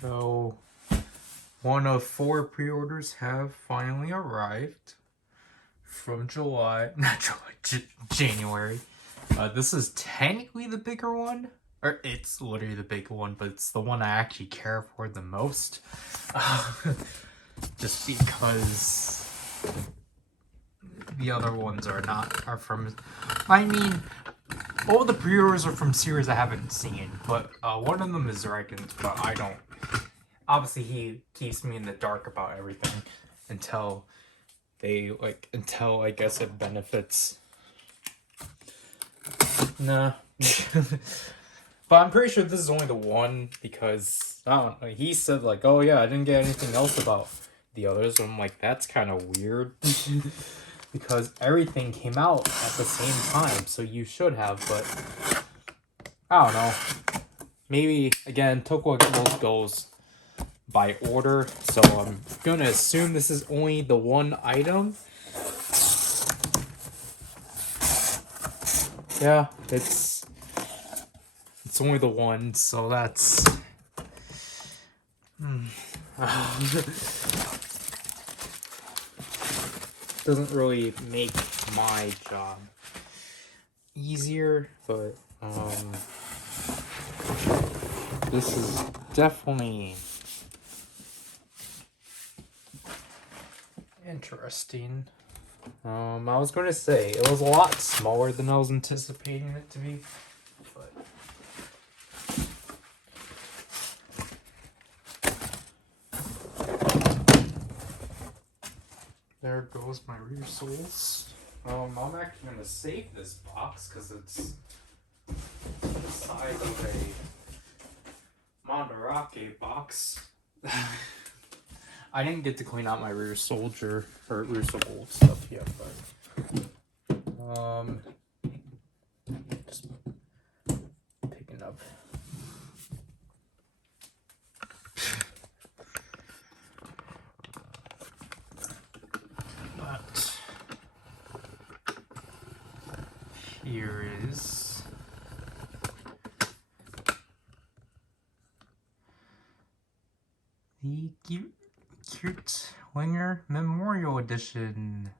So, one of 4 pre-orders have finally arrived from July, not July, January. This is technically the bigger one, or it's literally the bigger one, but it's the one I actually care for the most. Just because the other ones are from, I mean, all the pre-orders are from series I haven't seen, but one of them is Dragons, but I don't. Obviously, he keeps me in the dark about everything until I guess it benefits. Nah. But I'm pretty sure this is only the one because, I don't know, he said like, oh yeah, I didn't get anything else about the others. And I'm like, that's kind of weird. Because everything came out at the same time, so you should have, but I don't know. Maybe, again, Tokyo goes by order, so I'm gonna assume this is only the one item. Yeah, it's only the one, so that's doesn't really make my job easier, but this is definitely interesting. I was going to say it was a lot smaller than I was anticipating it to be, but there goes my rear soles. I'm actually going to save this box because it's the size of a Monterake box. I didn't get to clean out my rear sole stuff yet, but just picking up. But here is the Geartlinger Memorial Edition.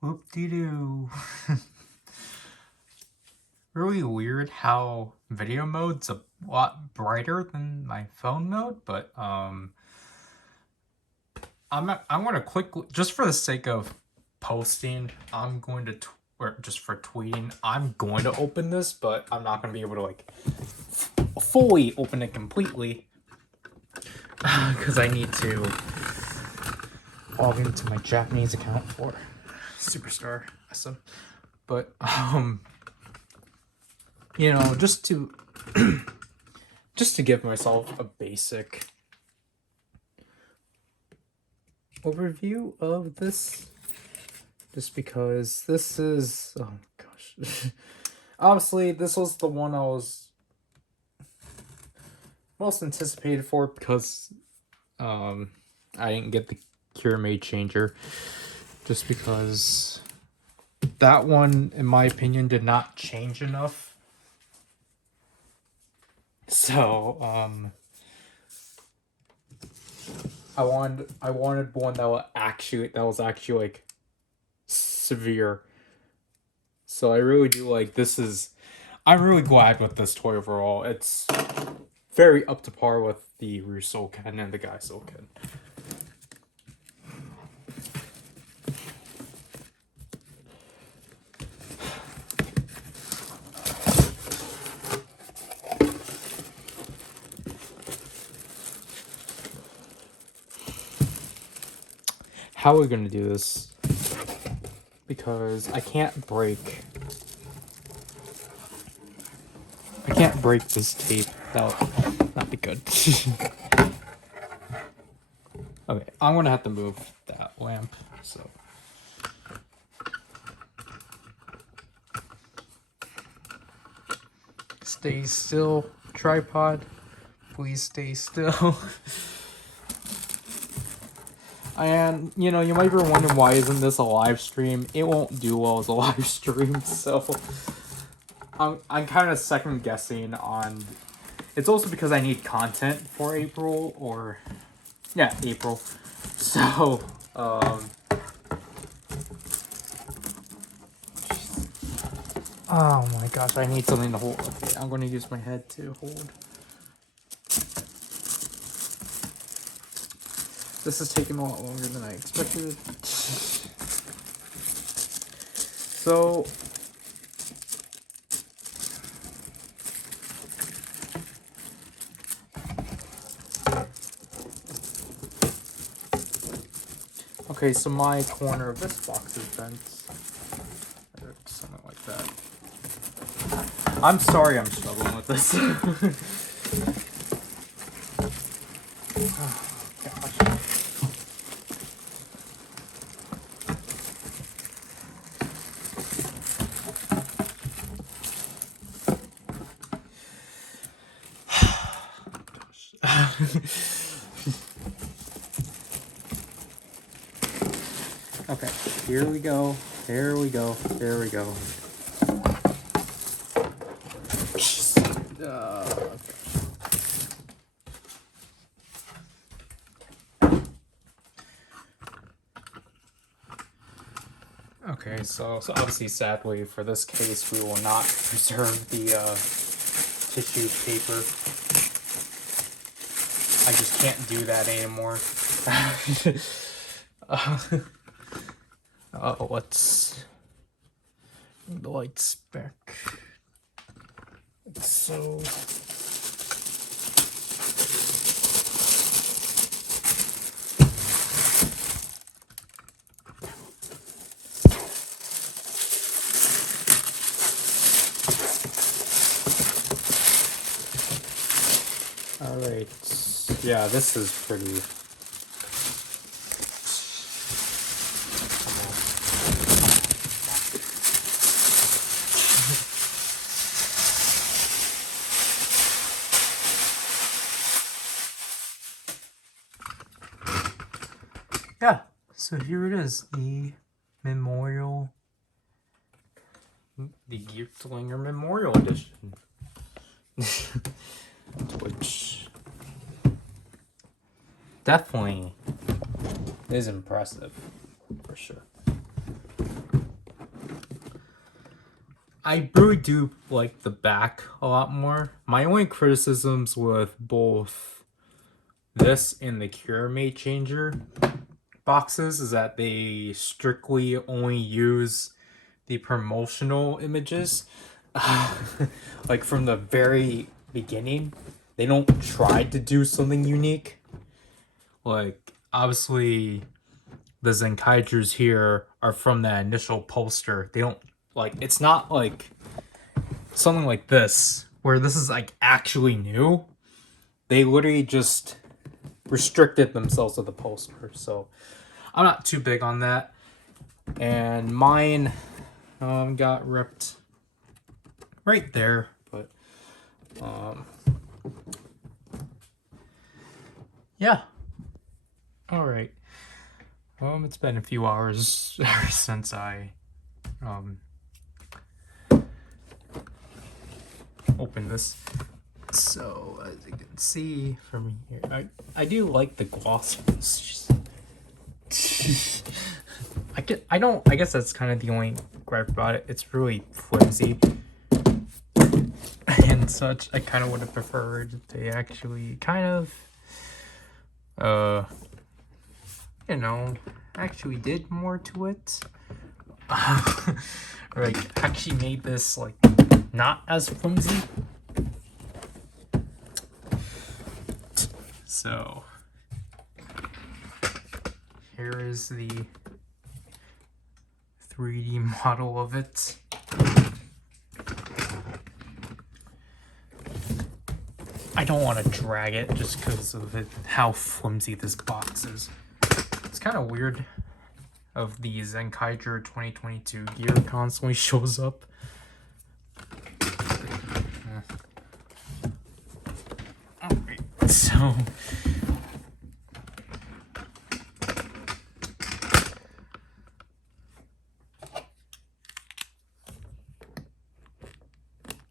Whoop-de-doo. Really weird how video mode's a lot brighter than my phone mode, but I'm gonna quickly, just for the sake of posting, I'm going to or just for tweeting, I'm going to open this, but I'm not gonna be able to like fully open it completely because I need to log into my Japanese account for Superstar SM. But you know, just to give myself a basic overview of this, just because this is, oh gosh, obviously this was the one I was most anticipated for because I didn't get the Cure Made Changer, just because that one, in my opinion, did not change enough. So I wanted one that was actually like severe. So I really do like this. I'm really glad with this toy overall. It's very up to par with the Rusoken and the Gaisoken. How are we gonna do this? Because I can't break this tape. That'd be good. Okay, I'm gonna have to move that lamp, so. Stay still, tripod. Please stay still. And, you know, you might be wondering why isn't this a live stream? It won't do well as a live stream, so I'm kind of second guessing on It's also because I need content for April, or yeah, April. So, oh my gosh, I need something to hold. Okay, I'm going to use my head to hold. This is taking a lot longer than I expected. So, okay, so my corner of this box is bent. Or something like that. I'm sorry I'm struggling with this. Oh, gosh. Okay, here we go. There we go. There we go. Okay, so obviously, sadly, for this case, we will not preserve the tissue paper. I just can't do that anymore. Let's the lights back. So. Alright, yeah, this is pretty... Yeah, so here it is, the Memorial, the Geartlinger Memorial Edition. Which definitely is impressive, for sure. I really do like the back a lot more. My only criticisms with both this and the Cure Mate Changer boxes is that they strictly only use the promotional images. Like from the very beginning, they don't try to do something unique. Like, obviously, the Zenkaigers here are from that initial poster. They don't, like, it's not like something like this, where this is, like, actually new. They literally just restricted themselves to the poster, so I'm not too big on that. And mine got ripped right there, but yeah. All right. It's been a few hours since I opened this. So as you can see from here, I do like the gloss. I guess that's kind of the only gripe about it. It's really flimsy and such. I kind of would have preferred if they actually kind of you know, actually did more to it. Like, actually made this, like, not as flimsy. So, here is the 3D model of it. I don't want to drag it just because of how flimsy this box is. It's kind of weird of the Zenkaiger 2022 gear constantly shows up. Alright, so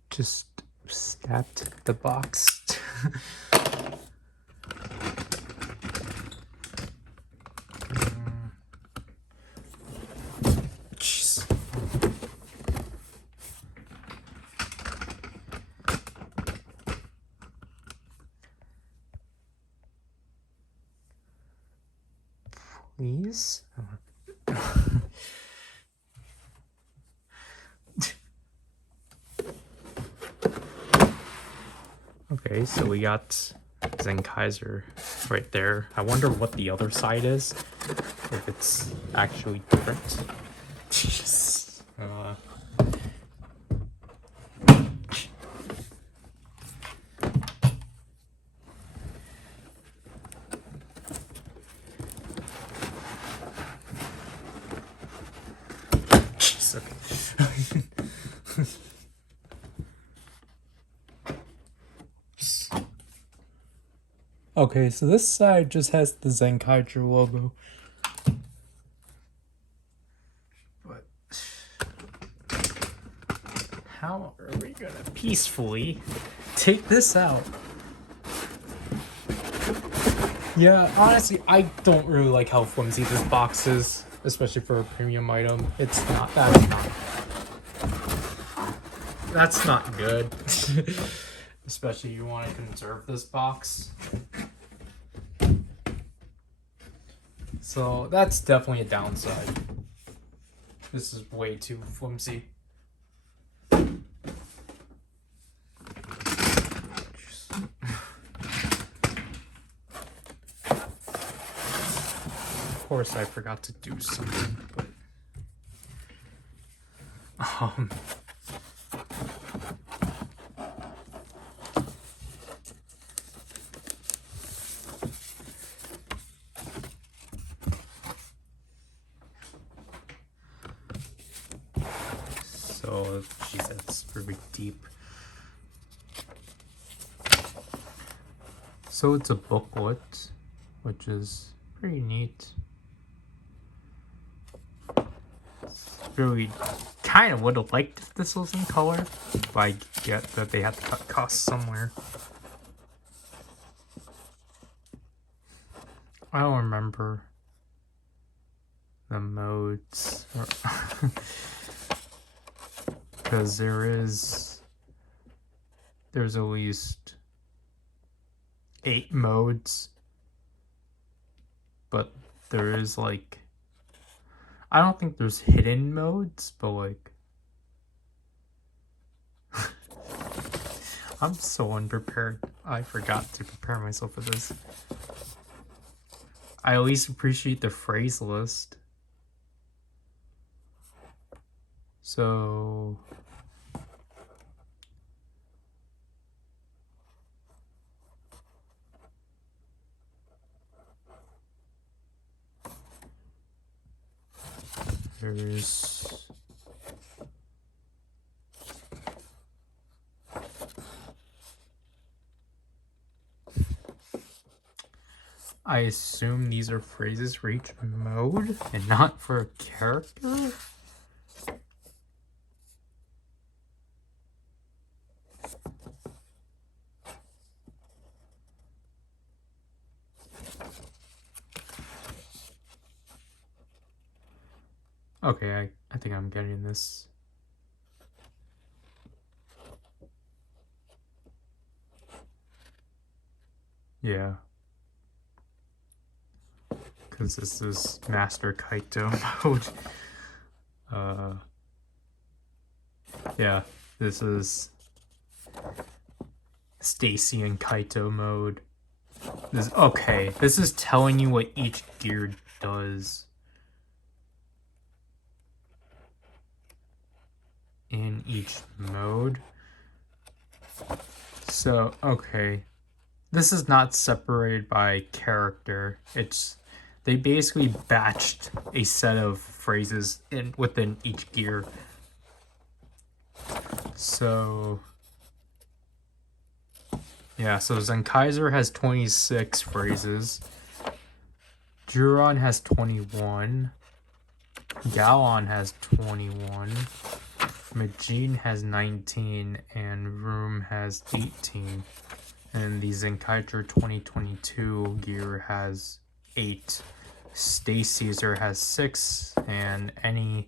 just stacked the box Jeez. Please? Okay, so we got Zenkaiger right there. I wonder what the other side is, if it's actually different. Jeez. Jeez, okay. Okay, so this side just has the Zenkaiger logo. But how are we gonna peacefully take this out? Yeah, honestly, I don't really like how flimsy this box is, especially for a premium item. It's not, that's not good. Especially you want to conserve this box. So that's definitely a downside. This is way too flimsy. Of course I forgot to do something, but so geez, that's pretty deep. So it's a booklet, which is pretty neat. Really kind of would have liked if this was in color, but I get that they had to cut costs somewhere. I don't remember the modes, because there's at least 8 modes, but there is like, I don't think there's hidden modes, but like I'm so unprepared. I forgot to prepare myself for this. I at least appreciate the phrase list. So there's I assume these are phrases for each mode and not for a character? Okay, I think I'm getting this. Yeah. Because this is Master Kaito mode. Yeah, this is Stacy and Kaito mode. This is telling you what each gear does in each mode. So, okay. This is not separated by character. They basically batched a set of phrases within each gear. So yeah, so Zenkaiger has 26 phrases. Juron has 21. Galon has 21. Majin has 19, and Room has 18. And the Zenkaiger 2022 gear has 8. Stay Caesar has 6, and any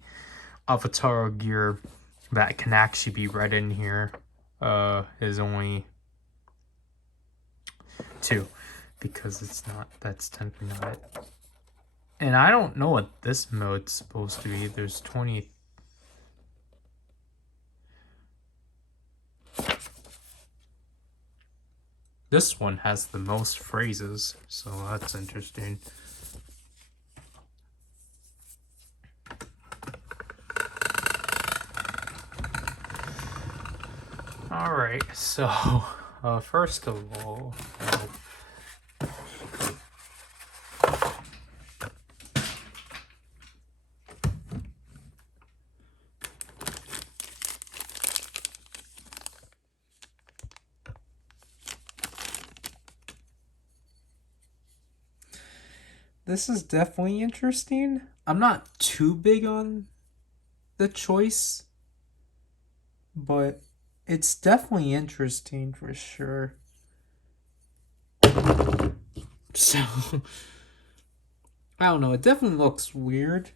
Avatar gear that can actually be read in here is only 2, because it's not, that's technically not it. And I don't know what this mode's supposed to be. There's 20. This one has the most phrases, so that's interesting. Alright, so first of all, this is definitely interesting. I'm not too big on the choice, but it's definitely interesting for sure. So, I don't know, it definitely looks weird.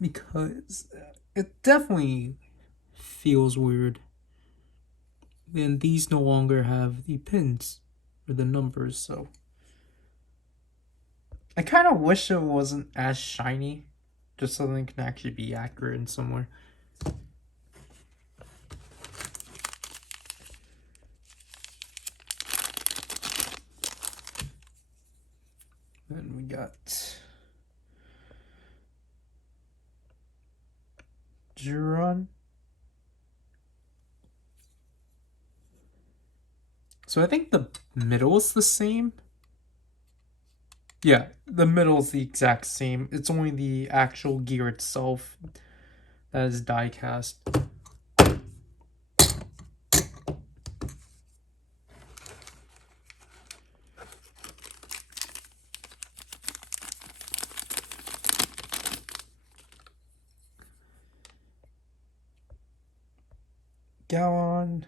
Because it definitely feels weird. And these no longer have the pins or the numbers, so I kind of wish it wasn't as shiny, just so they can actually be accurate in somewhere. Then we got Juron. So I think the middle is the same. Yeah, the middle is the exact same. It's only the actual gear itself that is die cast. Gallon.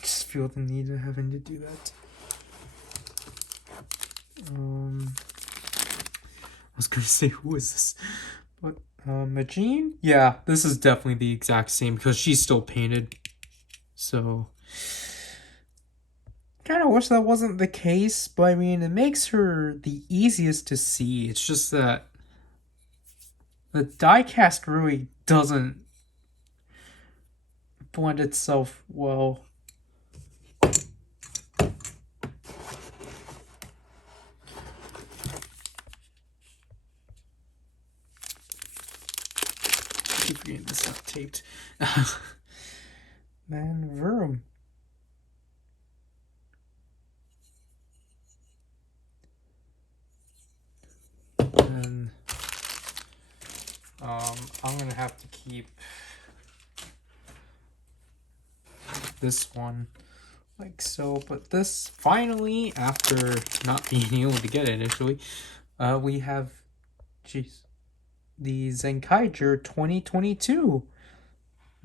Just feel the need of having to do that. I was gonna say, who is this? But Majin? Yeah, this is definitely the exact same because she's still painted. So kind of wish that wasn't the case, but I mean, it makes her the easiest to see. It's just that the diecast really doesn't blend itself well. Keep forgetting this is not taped. Man, Vroom. And I'm gonna have to keep this one like so, but this finally, after not being able to get it initially, we have, the Zenkaiger 2022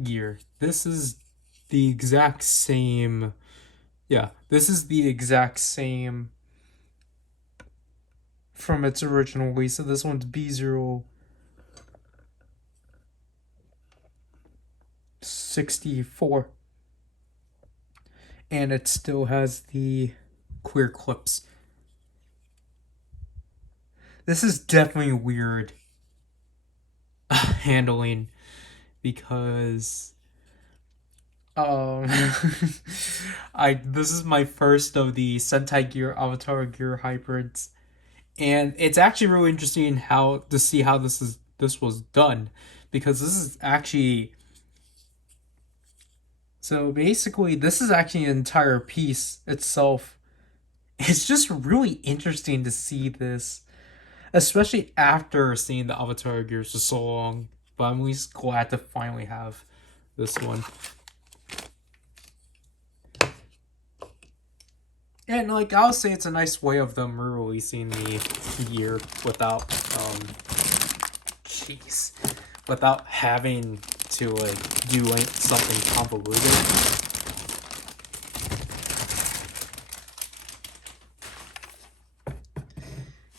gear. This is the exact same. Yeah, this is the exact same from its original release. So this one's B064. And it still has the clear clips. This is definitely weird handling because this is my first of the Sentai Gear Avatar Gear hybrids, and it's actually really interesting to see how this was done, because this is actually, so basically this is actually an entire piece itself. It's just really interesting to see this, especially after seeing the Avatar gears for so long. But I'm at least glad to finally have this one. And like I'll say it's a nice way of them releasing the gear without jeez, without having to like do something convoluted.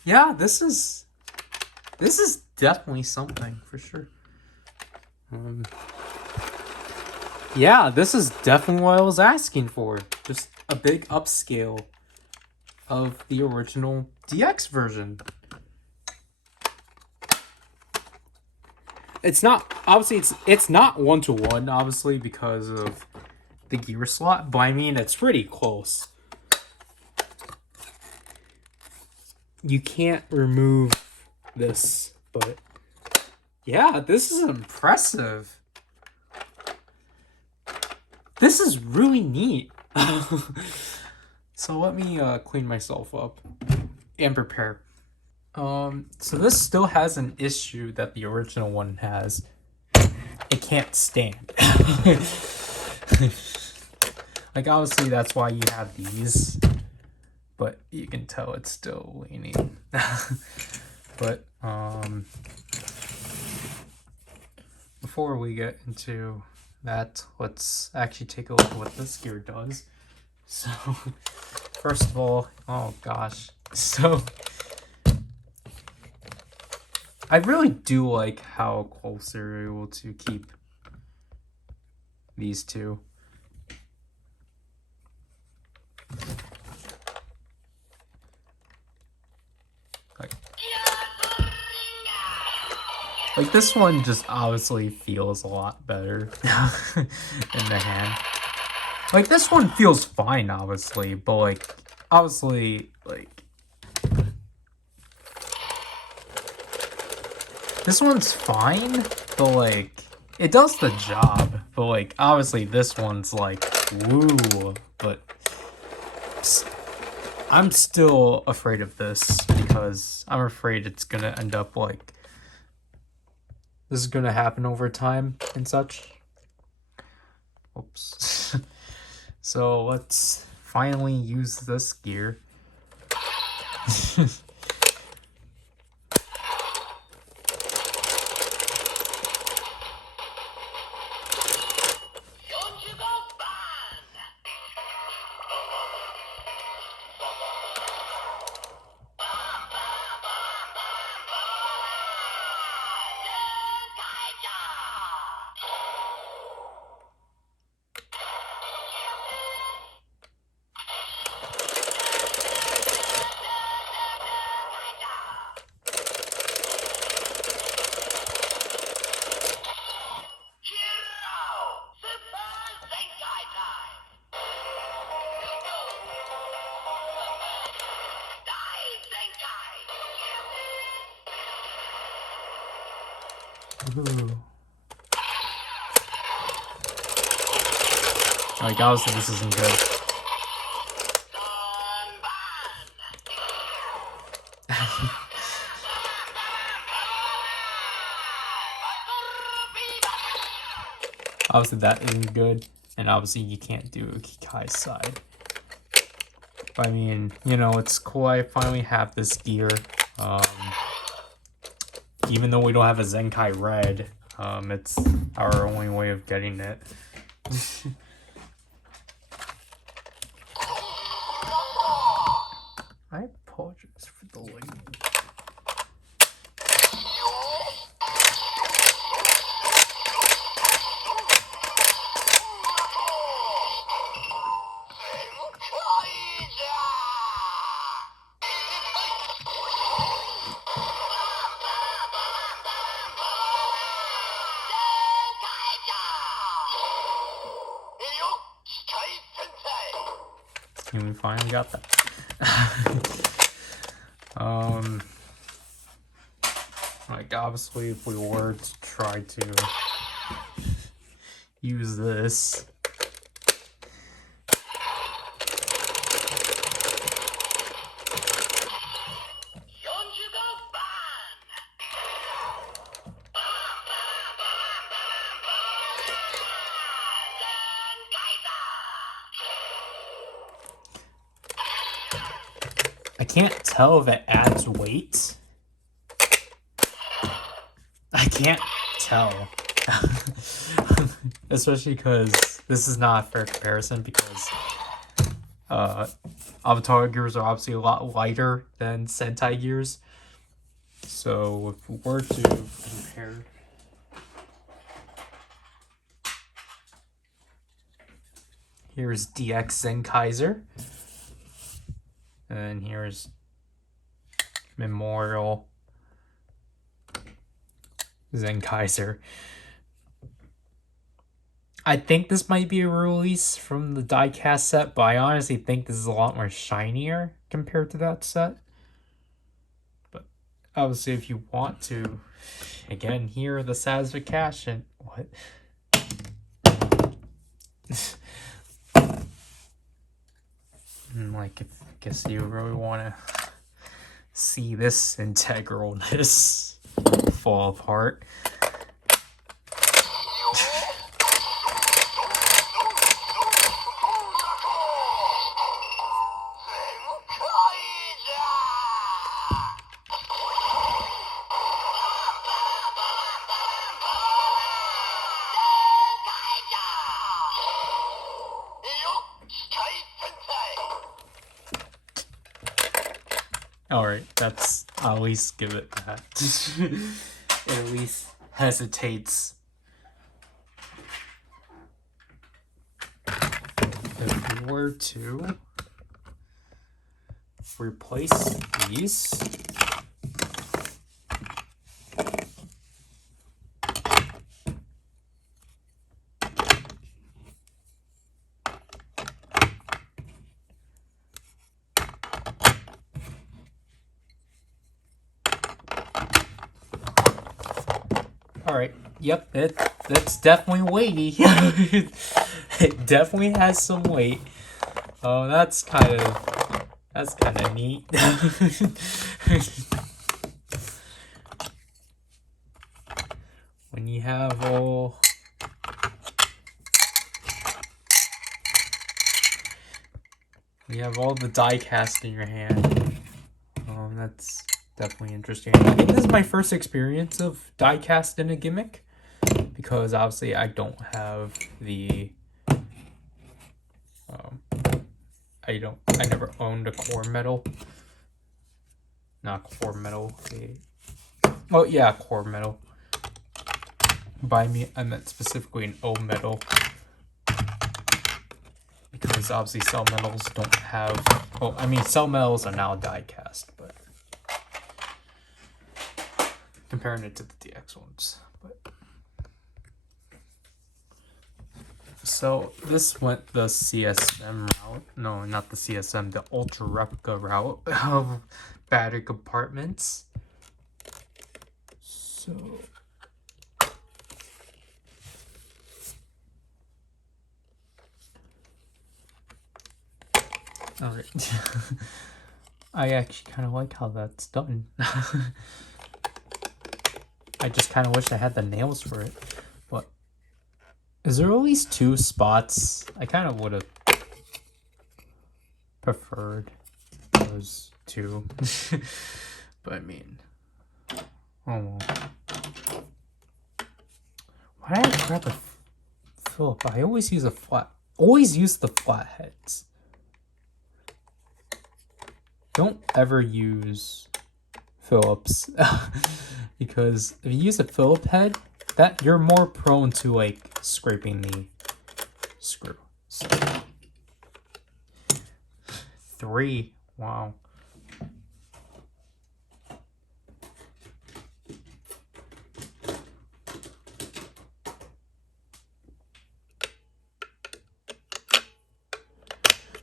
Yeah, this is definitely something for sure. Yeah, this is definitely what I was asking for. Just a big upscale of the original DX version. It's not obviously it's not 1-to-1 obviously because of the gear slot, but I mean it's pretty close. You can't remove this, but yeah, this is impressive. This is really neat. So let me clean myself up and prepare. So this still has an issue that the original one has. It can't stand. Like obviously that's why you have these, but you can tell it's still leaning. But before we get into that, let's actually take a look at what this gear does. So first of all, oh gosh, so I really do like how close they're able to keep these two. Like this one just obviously feels a lot better in the hand. Like this one feels fine, obviously, but like obviously like this one's fine, but like it does the job. But like obviously this one's like woo, but I'm still afraid of this because I'm afraid it's gonna end up like this is gonna happen over time and such. Oops. So let's finally use this gear. Ooh. Like obviously this isn't good. Obviously that isn't good, and obviously you can't do a Kikai's side. But I mean, you know, it's cool I finally have this gear. Even though we don't have a Zenkai Red, it's our only way of getting it. I apologize for the light. And we finally got that. Like obviously if we were to try to use this, I can't tell if it adds weight. I can't tell. Especially because this is not a fair comparison, because Avatar gears are obviously a lot lighter than Sentai gears. So if we were to compare, here's DX Zenkaiger, and here's Memorial Zenkaiger. I think this might be a release from the diecast set, but I honestly think this is a lot more shinier compared to that set. But obviously, if you want to, again, here are the satisfaction. What? Like, I guess you really want to see this integralness fall apart. Alright, that's, I'll at least give it that. It at least hesitates. If we were to replace these, alright, yep, it's definitely weighty. It definitely has some weight. Oh, that's kind of neat. When you have all the die cast in your hand. That's definitely interesting. I think this is my first experience of die cast in a gimmick, because obviously I don't have the I never owned a core metal. Not core metal. Oh yeah, core metal. By me, I meant specifically an O metal, because obviously cell metals don't have. Well, I mean, cell metals are now die cast, but comparing it to the DX ones, but. So this went the CSM route. No, not the CSM, the Ultra Replica route of battery compartments. So alright. I actually kind of like how that's done. I just kind of wish I had the nails for it. But is there at least 2 spots? I kind of would have preferred those 2. But I mean, oh well. Why did I grab a Philip? I always use the flat heads. Don't ever use Phillips. Because if you use a Phillip head, that you're more prone to like scraping the screw. So 3, wow.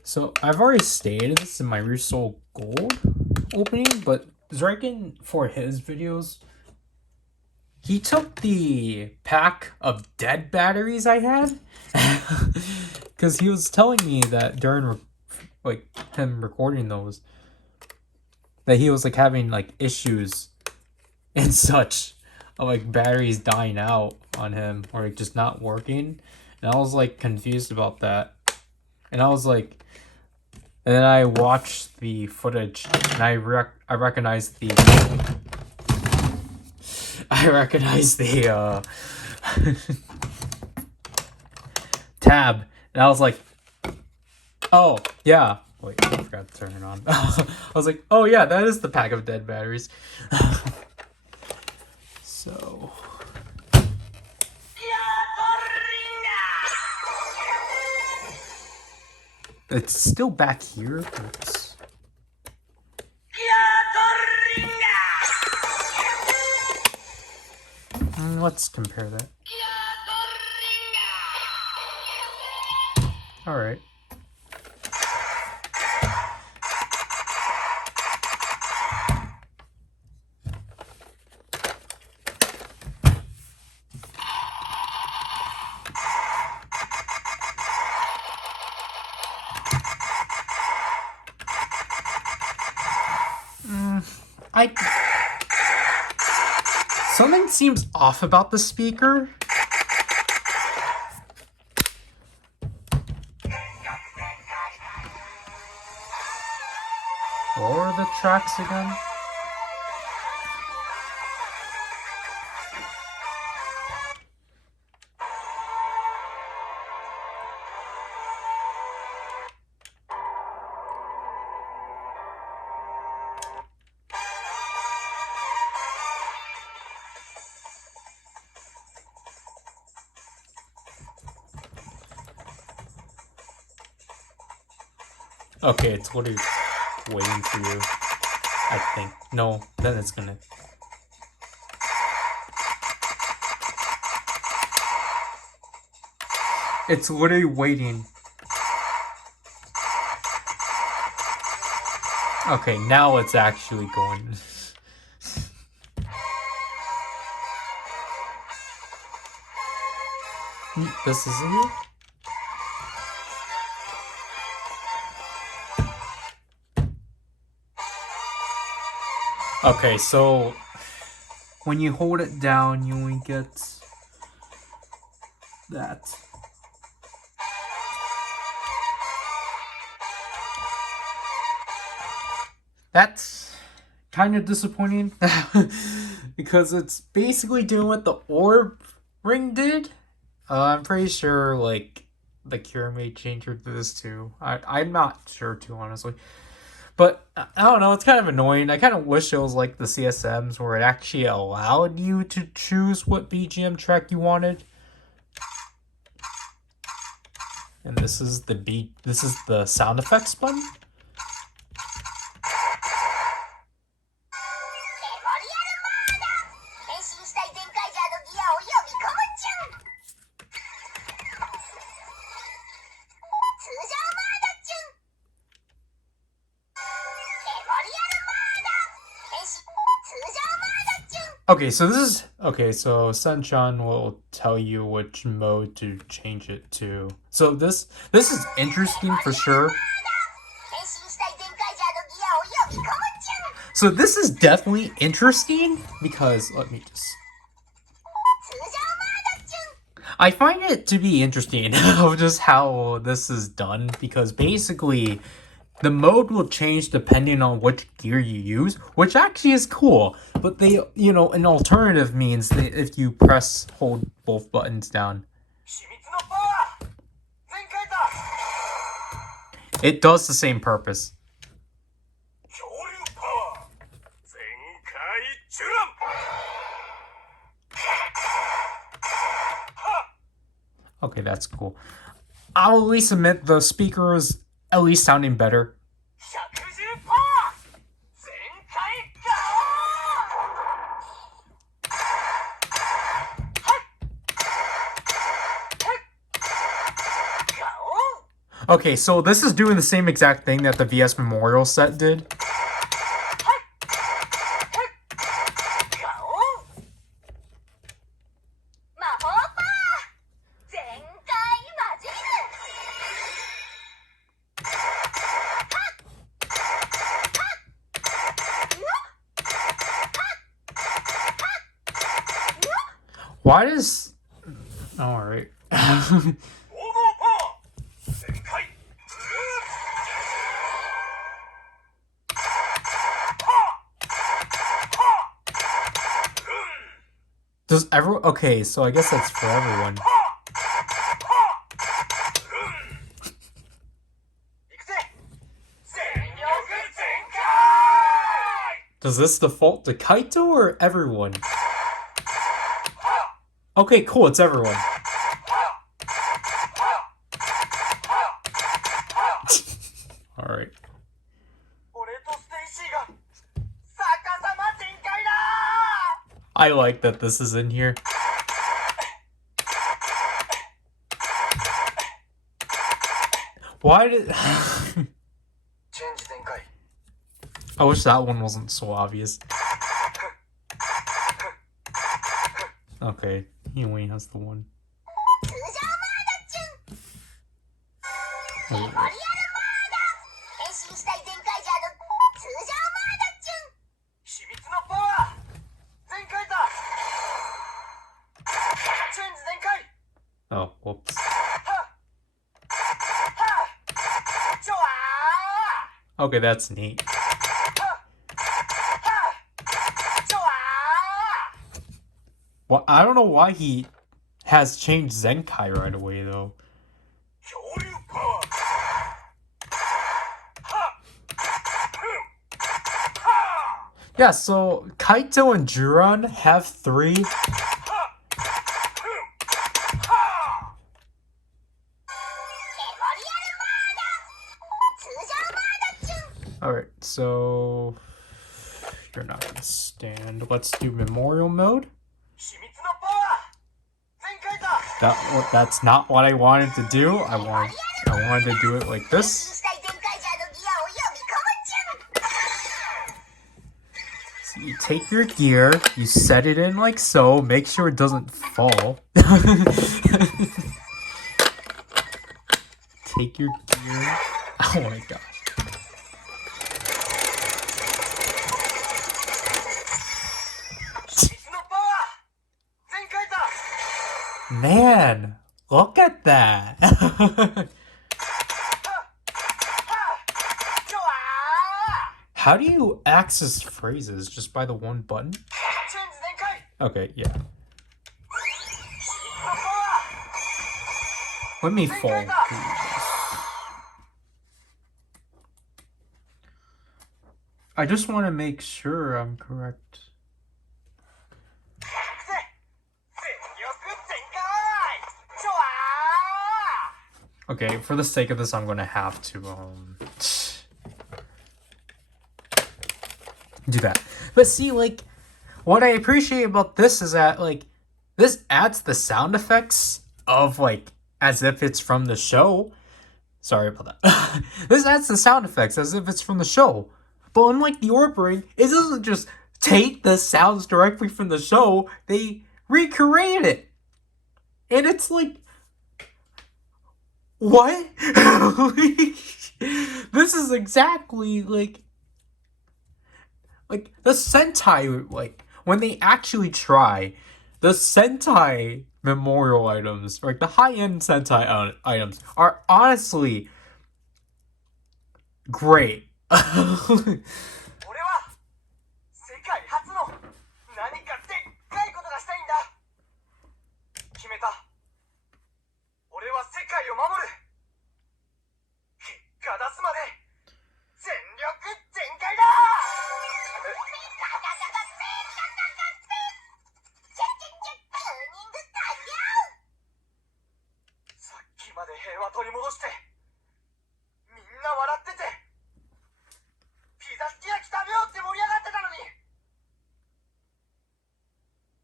So I've already stated this in my Russo Gold opening, but Zerkin, for his videos, he took the pack of dead batteries I had, because he was telling me that during like him recording those, that he was like having like issues and such of like batteries dying out on him or like just not working, and I was like confused about that, and I was like, And then I watched the footage, and I recognized the tab, and I was like, oh yeah. Wait, I forgot to turn it on. I was like, oh yeah, that is the pack of dead batteries. So. It's still back here. Oops. Let's compare that. All right. Something seems off about the speaker. Or the tracks again. Okay, it's literally waiting for you, I think. No, then it's gonna... It's literally waiting. Okay, now it's actually going. This is it? Okay, so when you hold it down, you only get that. That's kind of disappointing because it's basically doing what the orb ring did. I'm pretty sure like the cure may change to this too. I'm not sure too, honestly. But I don't know, it's kind of annoying. I kind of wish it was like the CSMs where it actually allowed you to choose what BGM track you wanted. And this is the sound effects button. Okay, so Sunshine will tell you which mode to change it to. So this is interesting for sure. So this is definitely interesting because I find it to be interesting of just how this is done because basically the mode will change depending on which gear you use, which actually is cool. But an alternative means that if you hold both buttons down, it does the same purpose. Okay, that's cool. I'll at least admit the speaker is at least sounding better. Okay, so this is doing the same exact thing that the VS Memorial set did. Why does... Alright. Does everyone... Okay, so I guess that's for everyone. Does this default to Kaito or everyone? Okay, cool, it's everyone. Alright. I like that this is in here. Why did... I wish that one wasn't so obvious. Okay, he only has the one. Oh. Oh, whoops. Okay, that's neat. Well, I don't know why he has changed Zenkai right away, though. Yeah, so Kaito and Juran have 3. Alright, so you're not gonna stand. Let's do memorial mode. That's not what I wanted to do. I wanted to do it like this. So you take your gear, you set it in like so, make sure it doesn't fall. Take your gear. Oh my gosh. Man, look at that. How do you access phrases? Just by the one button? Okay, yeah. Let me fall, please. I just want to make sure I'm correct. Okay, for the sake of this, I'm gonna have to, do that. But see, like, what I appreciate about this is that, like, this adds the sound effects of, like, as if it's from the show. Sorry about that. This adds the sound effects as if it's from the show. But unlike the Orb Ring, it doesn't just take the sounds directly from the show, they recreate it. And it's like, what? This is exactly like the Sentai, like, when they actually try, the Sentai memorial items, like the high-end Sentai items, are honestly great.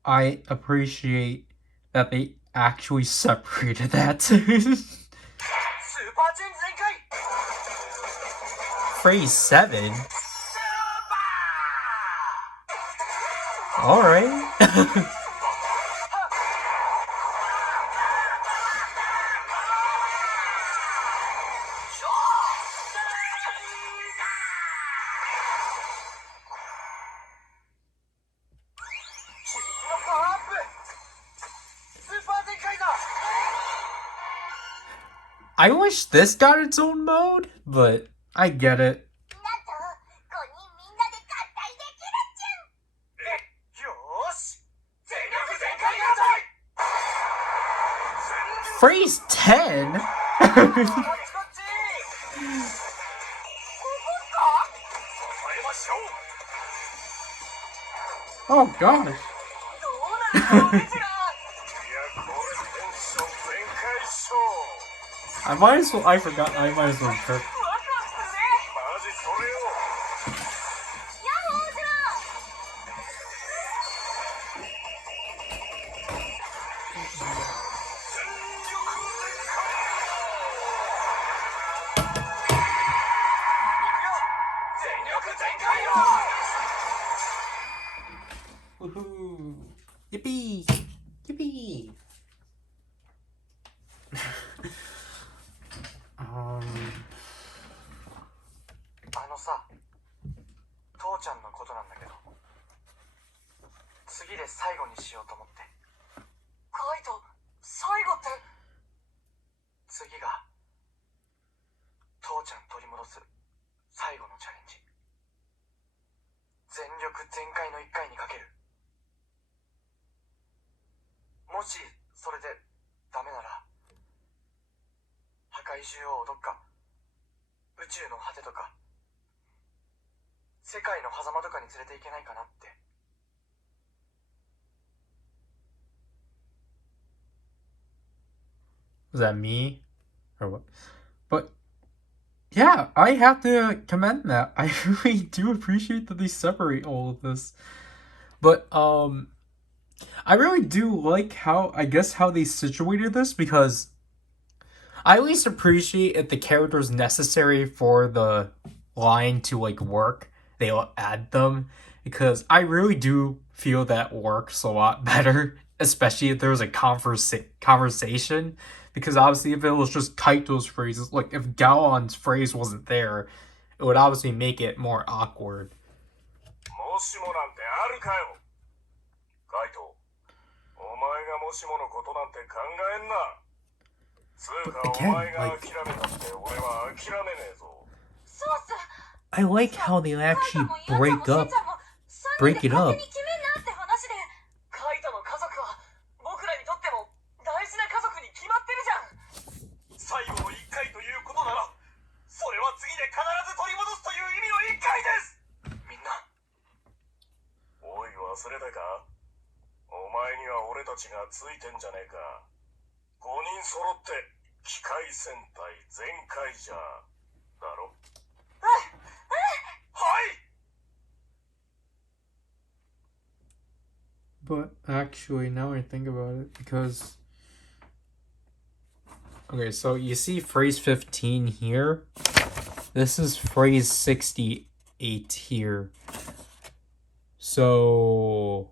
I appreciate that they actually separated that. Phrase 7? Alright. I wish this got its own mode, but I get it. Phrase 10? Oh gosh. I might as well turn. Woohoo! Yippee! Yippee! さ、父ちゃんのことなんだけど、次で最後にしようと思って。カイト、最後って？次が父ちゃん取り戻す最後のチャレンジ。全力全開の1回にかける。もしそれでダメなら、破壊獣王をどっか宇宙の果てとか世界の狭間とかに連れて行けないかなって。Was that me? Or what? But yeah, I have to commend that. I really do appreciate that they separate all of this. But I really do like how they situated this, because I at least appreciate if the characters necessary for the line to like work, they'll add them, because I really do feel that works a lot better, especially if there was a conversation. Because obviously, if it was just Kaito's phrases, like if Gaon's phrase wasn't there, it would obviously make it more awkward. Again, like, I like how they actually break it up. But actually, now I think about it, because okay, so you see phrase 15 here. This is phrase 68 here. So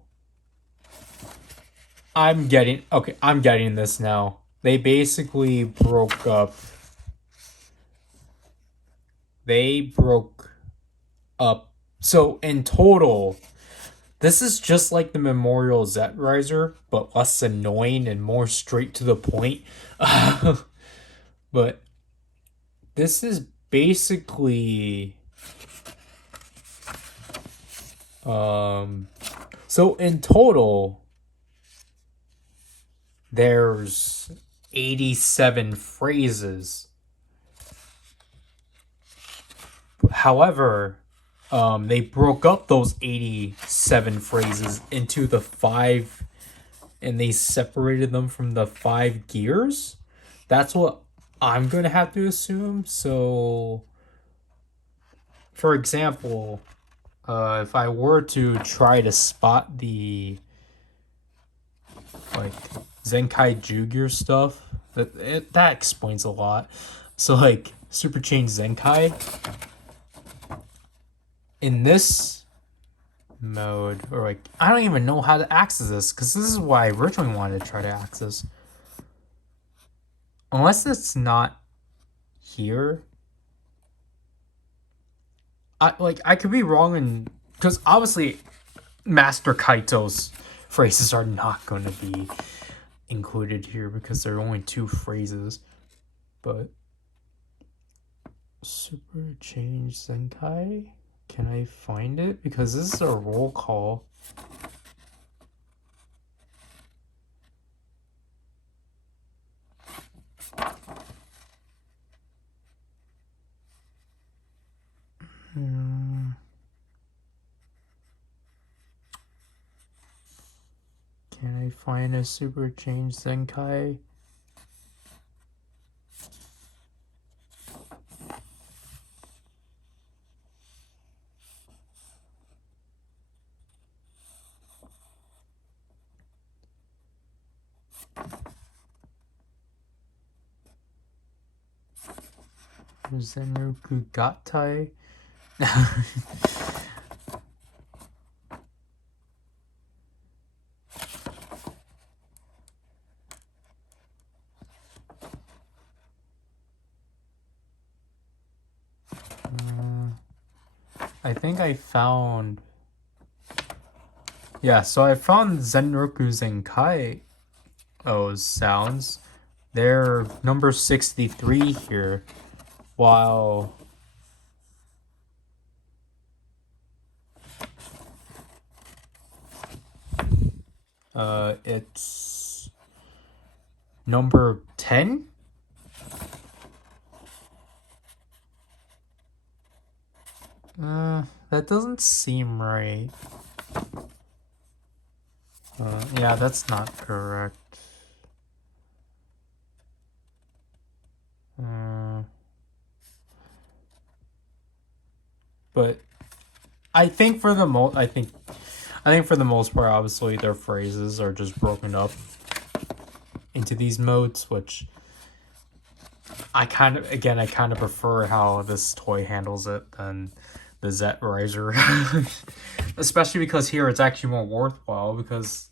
I'm getting this now. They basically broke up. So in total, this is just like the Memorial Zenkaiger, but less annoying and more straight to the point. But this is basically so in total there's 87 phrases. However, they broke up those 87 phrases into the 5, and they separated them from the 5 gears. That's what I'm going to have to assume. So, for example, if I were to try to spot the like Zenkaiger gear stuff, that explains a lot. So like Super Change Zenkai, in this mode, or like I don't even know how to access this, because this is why I originally wanted to try to access. Unless it's not here. I could be wrong, and because obviously Master Kaito's phrases are not going to be included here because there are only 2 phrases. But Super Change Zenkai, can I find it? Because this is a roll call. Can I find a super change Zenkai? Zenroku Gatai? I think I found... Yeah, so I found Zenroku Zenkai sounds. They're number 63 here, while... it's number 10? That doesn't seem right. Yeah, that's not correct. But I think for the most part, obviously their phrases are just broken up into these modes, which I kind of prefer how this toy handles it than the Zet Riser. Especially because here it's actually more worthwhile because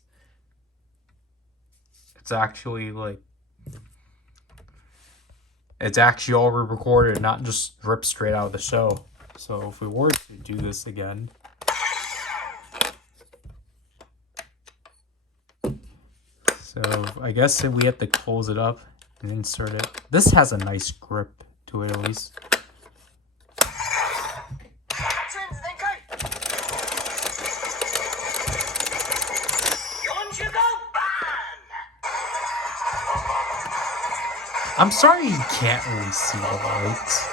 it's actually like it's actually all re-recorded, not just ripped straight out of the show. So if we were to do this again, so I guess we have to close it up and insert it. This has a nice grip to it, at least. I'm sorry you can't really see the lights.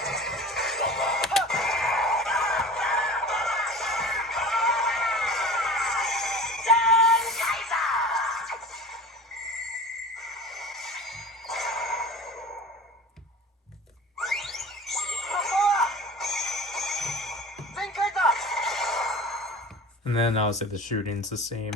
And then obviously the shooting's the same.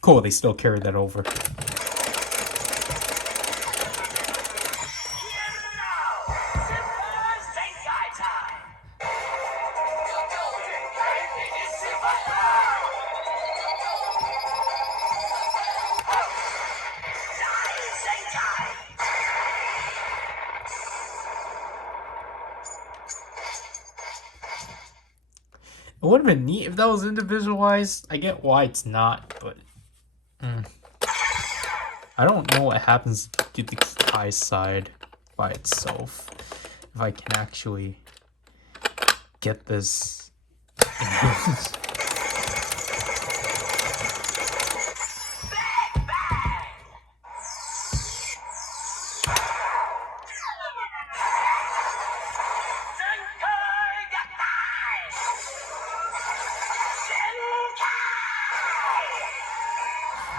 Cool, they still carried that over. It would have been neat if that was individualized. I get why it's not, but I don't know what happens to the Kai side by itself. If I can actually get this.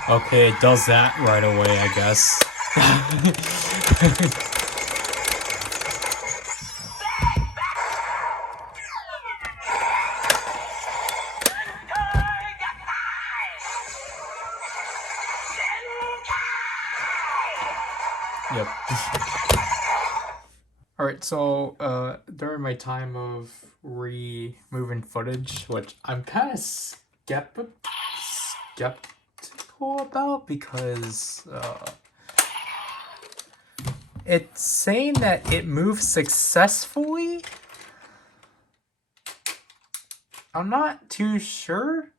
Okay, it does that right away, I guess. Yep. Alright, so during my time of removing footage, which I'm kind of skeptical about because it's saying that it moves successfully. I'm not too sure.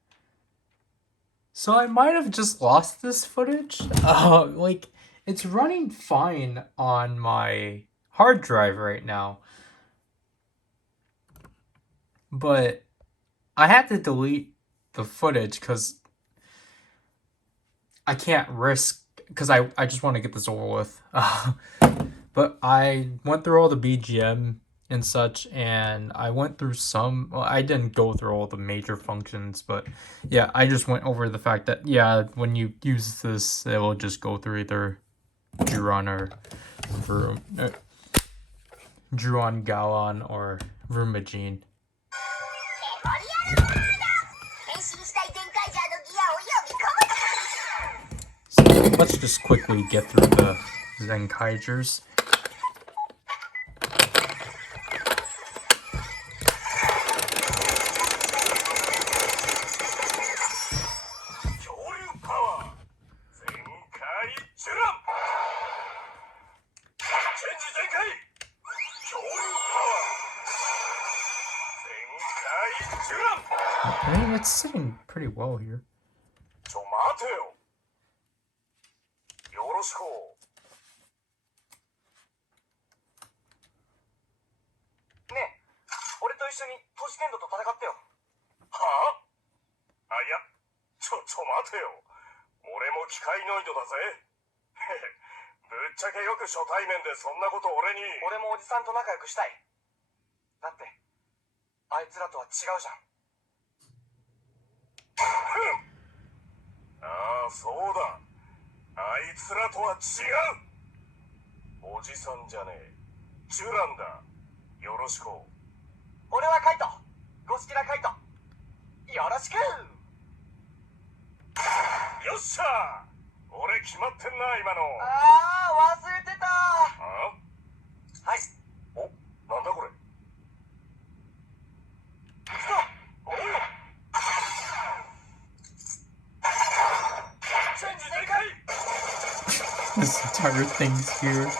So I might have just lost this footage. Like, it's running fine on my hard drive right now. But I had to delete the footage because I can't risk, because I just want to get this over with. But I went through all the BGM and such, and I went through some, well, I didn't go through all the major functions, but yeah, I just went over the fact that, yeah, when you use this, it will just go through either Juron or Juron Gaon or Rumagine. So let's just quickly get through the Zenkaigers. I mean, it's sitting pretty well here. This entire thing's here.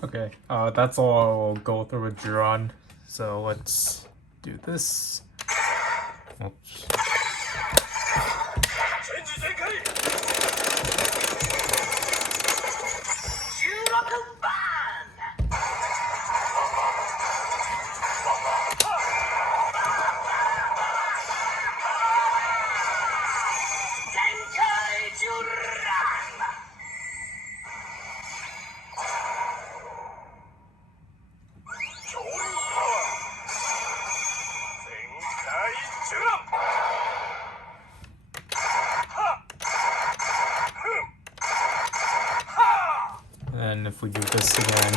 Okay, that's all I'll go through with Juron. So let's do this. Oops. And if we do this again.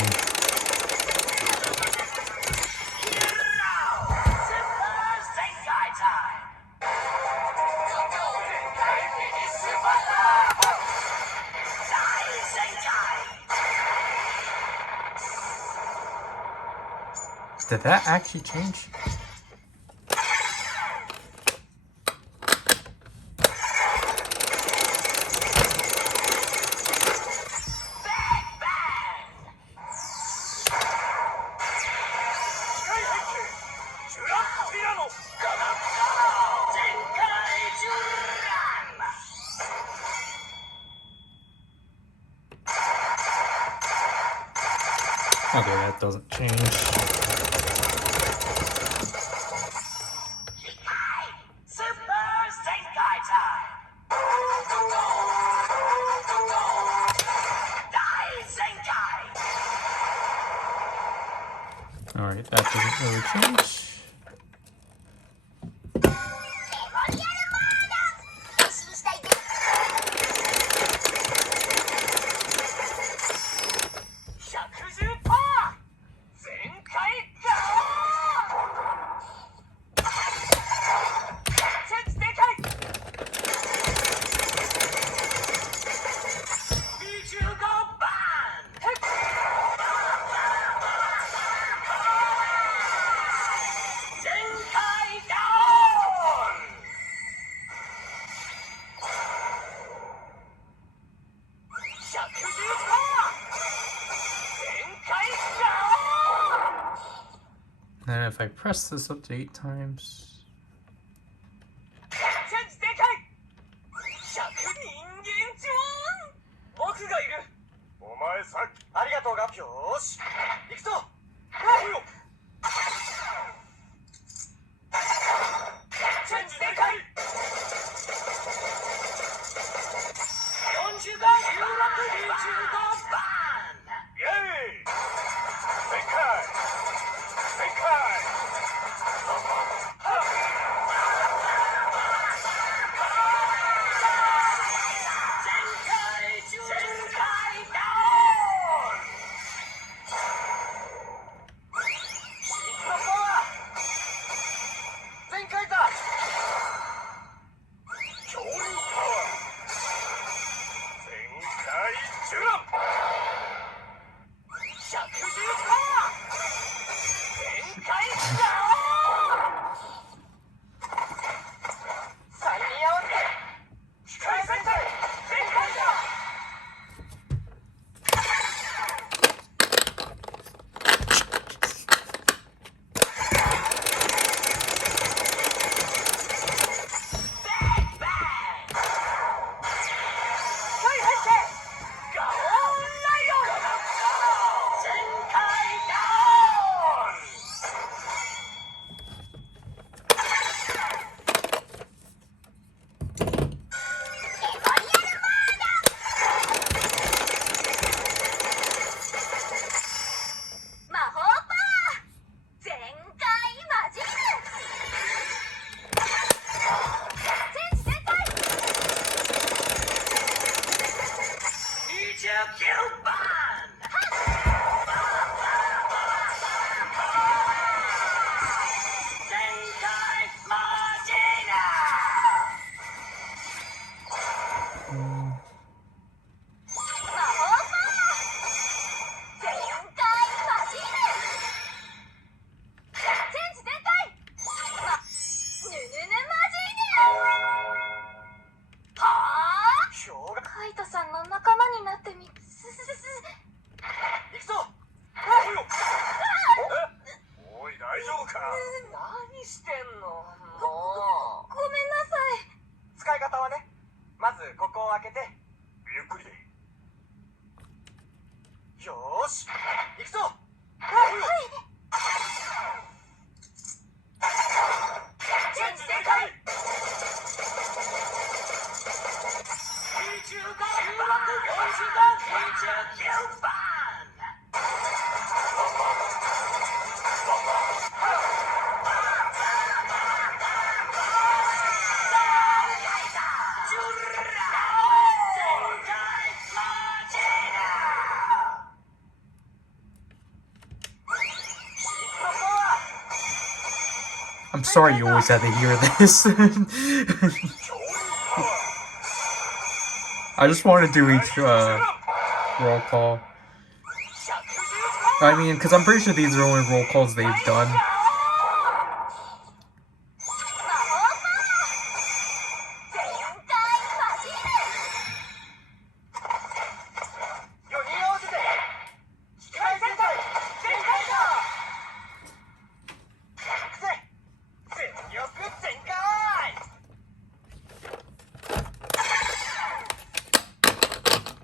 Did that actually change? Okay, that doesn't change. Alright, that doesn't really change. And if I press this up to 8 times. I'm sorry you always had to hear this. I just wanted to do each roll call. I mean, because I'm pretty sure these are the only roll calls they've done.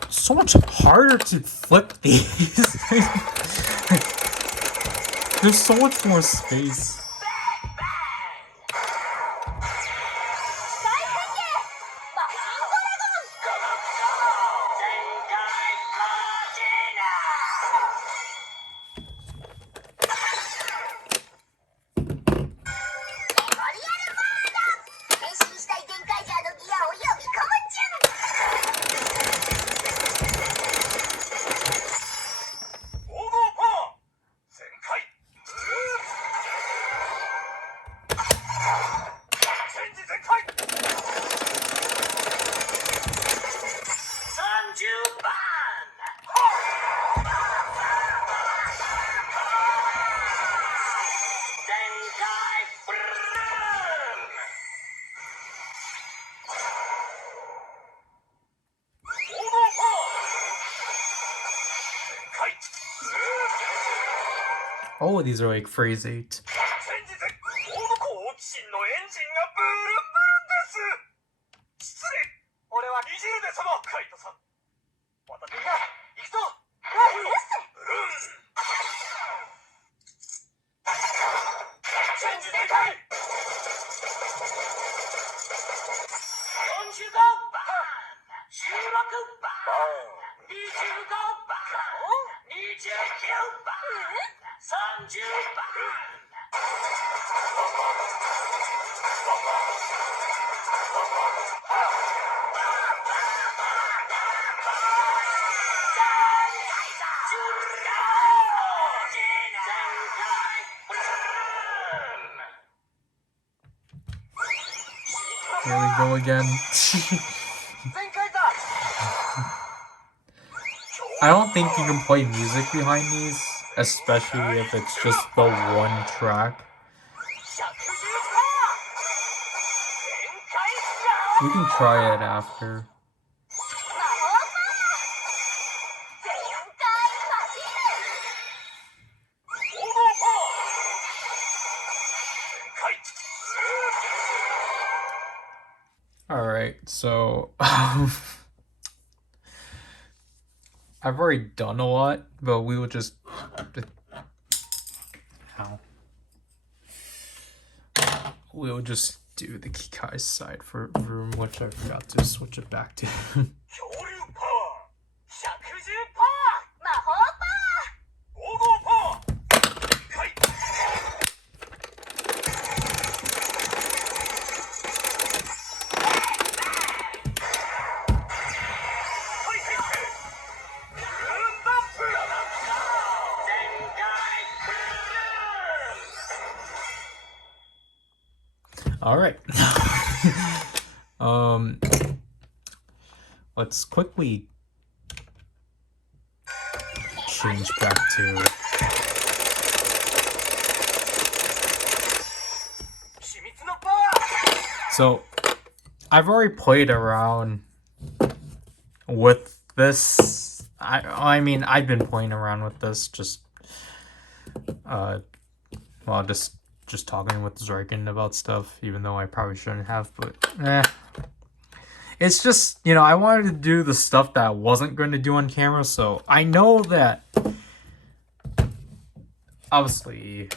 So much harder to flip these. There's so much more space. Oh, these are like phrase 8. 先日オードコー機身のエンジンがブルンブルンです。失礼。俺はいじるでそのカイトさん。私が行くぞ。ブルン。チェンジ展開。45番、16番、25番、29番、30番。Here we go again. I don't think you can play music behind these, especially if it's just the one track. We can try it after. Alright, so I've already done a lot, but we will just we'll just do the Kikai side for room, which I forgot to switch it back to. All right. Let's quickly change back to so I've already played around with this. I mean I've been playing around with this just just talking with Zenkaiger about stuff, even though I probably shouldn't have, but it's just, you know, I wanted to do the stuff that I wasn't going to do on camera, so I know that obviously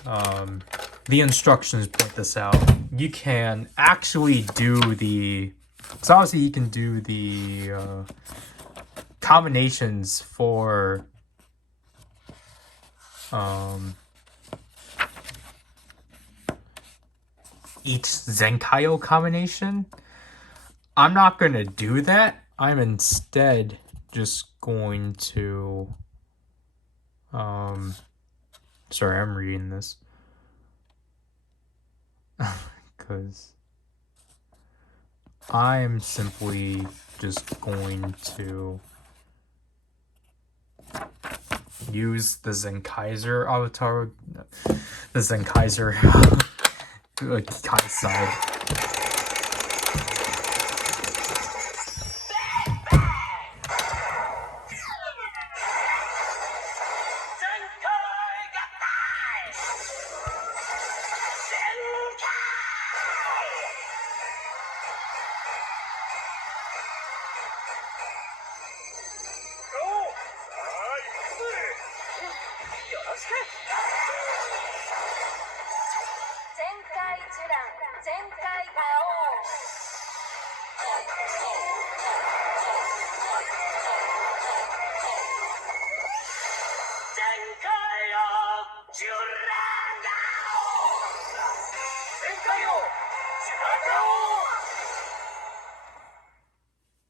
the instructions point this out. You can actually do the, so obviously you can do the combinations for each Zenkaiger combination. I'm not going to do that. I'm instead just going to sorry, I'm reading this because I'm simply just going to use the Zenkaiger avatar, the Zenkaiger Kai side.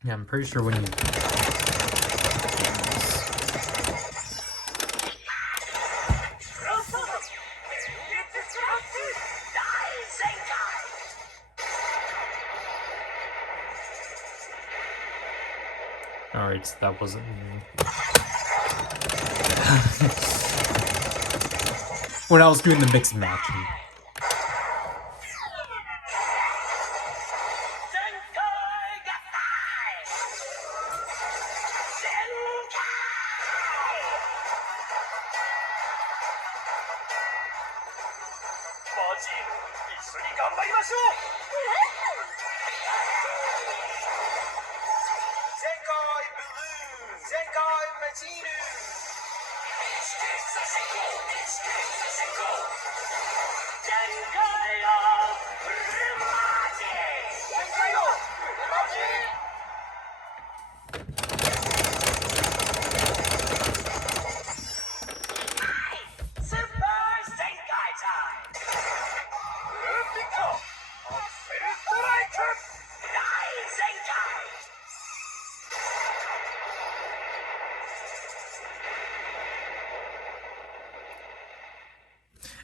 Yeah, I'm pretty sure when you Alright, so that wasn't me. When I was doing the mixed matching. チーム一緒に頑張りましょう。全開ブルー、全開マジール。全開よブルーマジー、全開よブルーマジー。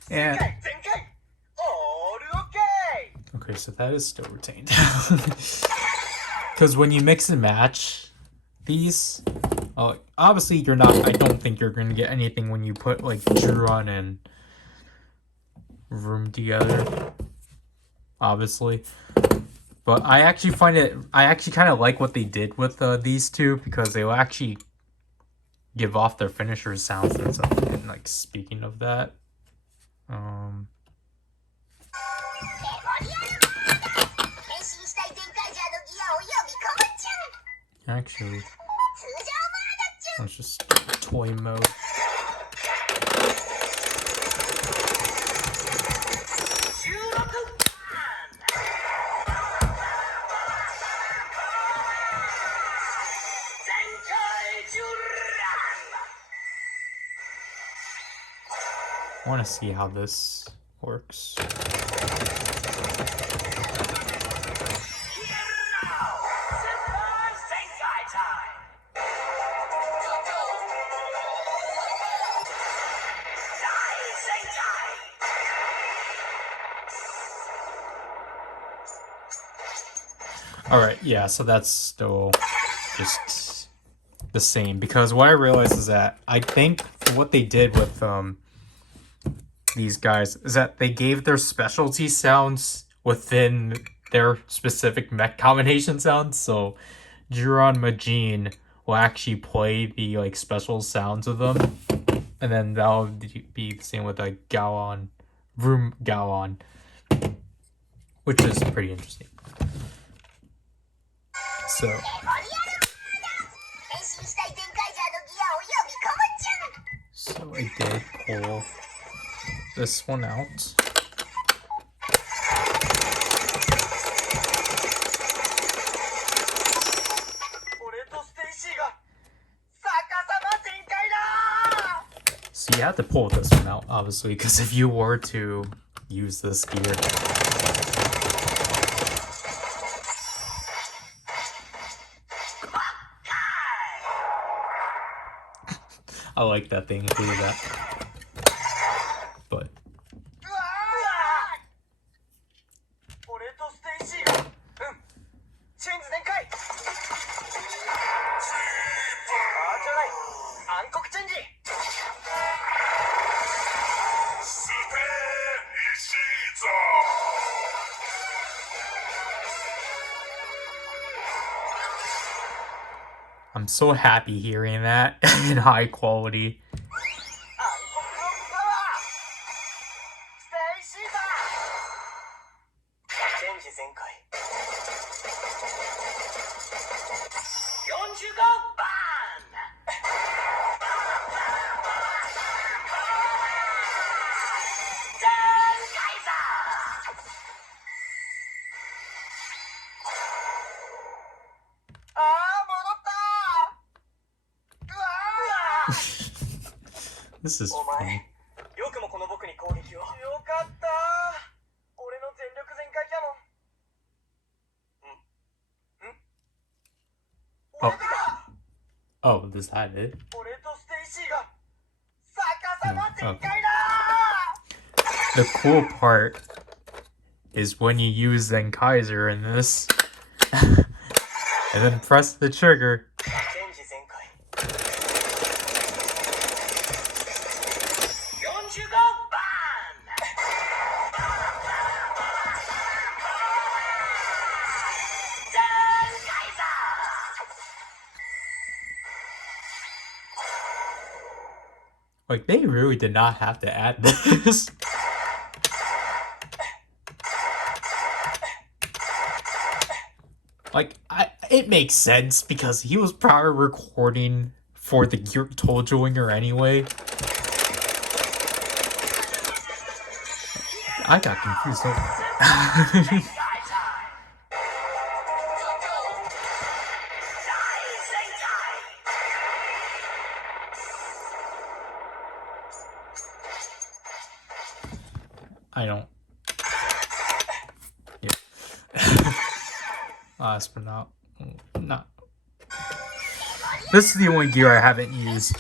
And okay, so that is still retained. Because when you mix and match these, obviously you're not. I don't think you're going to get anything when you put like Juron and Room together. Obviously, but I actually find it. I actually kind of like what they did with these two because they will actually give off their finisher sounds and stuff. And like speaking of that. Actually, let's just toy mode. I want to see how this works. Alright, yeah, so that's still just the same. Because what I realized is that I think what they did with these guys is that they gave their specialty sounds within their specific mech combination sounds. So Juron Majin will actually play the like special sounds of them. And then that'll be the same with like Gaon, Room Gaon, which is pretty interesting. So I did pull this one out. So you have to pull this one out, obviously, because if you were to use this gear, I like that they included that. But I'm so happy hearing that in high quality. This is funny. Oh, is that it? No. Okay. The cool part is when you use Zenkaiger in this, and then press the trigger. Like, they really did not have to add this. Like, it makes sense because he was probably recording for the Geartlinger anyway. I got confused over that. I don't. Yeah. Last but not. This is the only gear I haven't used.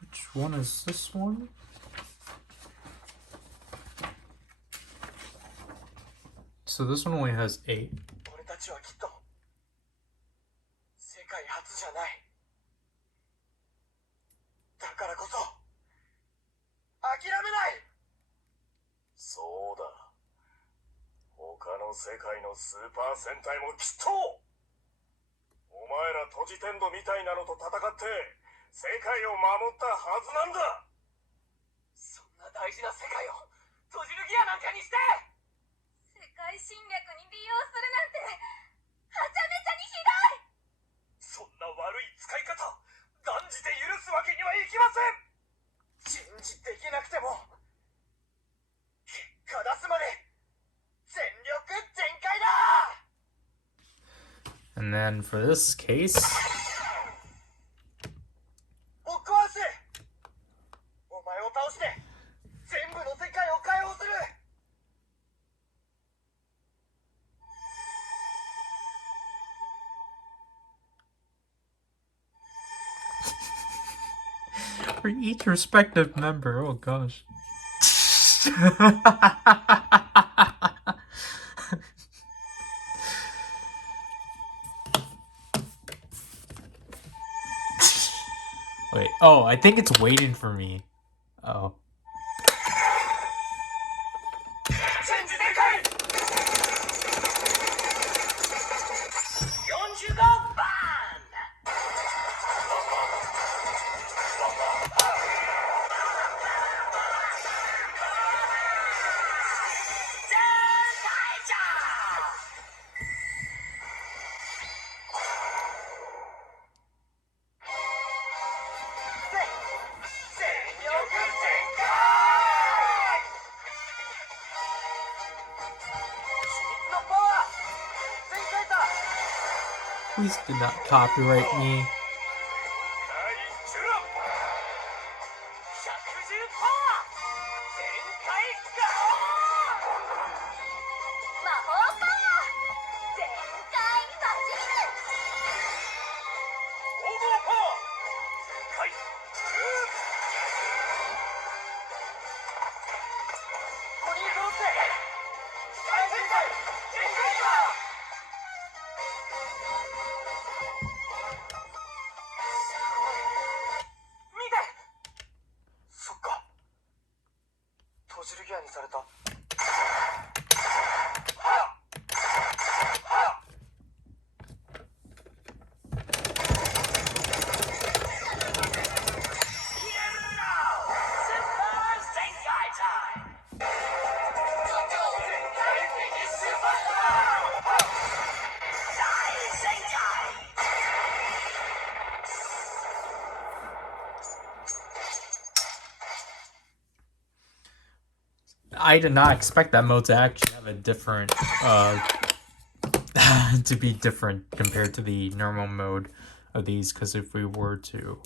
Which one is this one? So this one only has 8. 俺たちはきっと世界初じゃない。だからこそ諦めない。そうだ。他の世界のスーパー戦隊もきっとお前らトジテンドみたいなのと戦って世界を守ったはずなんだ。そんな大事な世界を閉じるギアなんかにして。世界侵略に利用するなんてはちゃめちゃにひどい。そんな悪い使い方断じて許すわけにはいきません。信じできなくても結果出すまで全力全開だ。 And then for this case, ぶっ壊す。お前を倒して全部の世界を解放する。 for each respective member. Oh gosh. Wait, oh, I think it's waiting for me. Oh. チェンジでかい。45番。 Please do not copyright me. 閉じるギアにされた。 I did not expect that mode to actually have a different, to be different compared to the normal mode of these, because if we were to...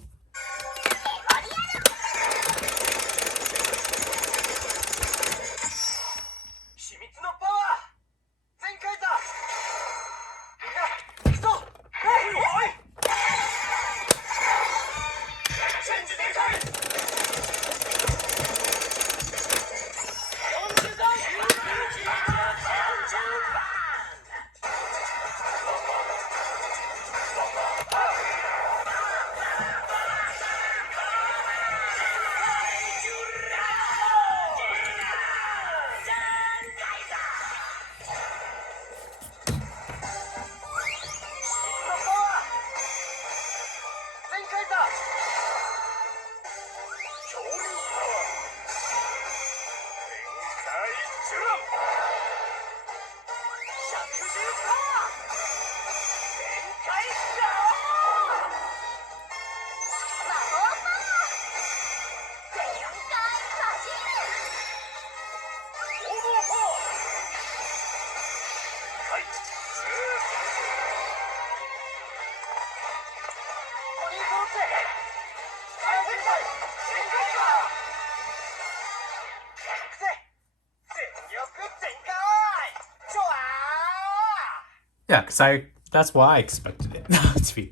Yeah, because that's why I expected it to be.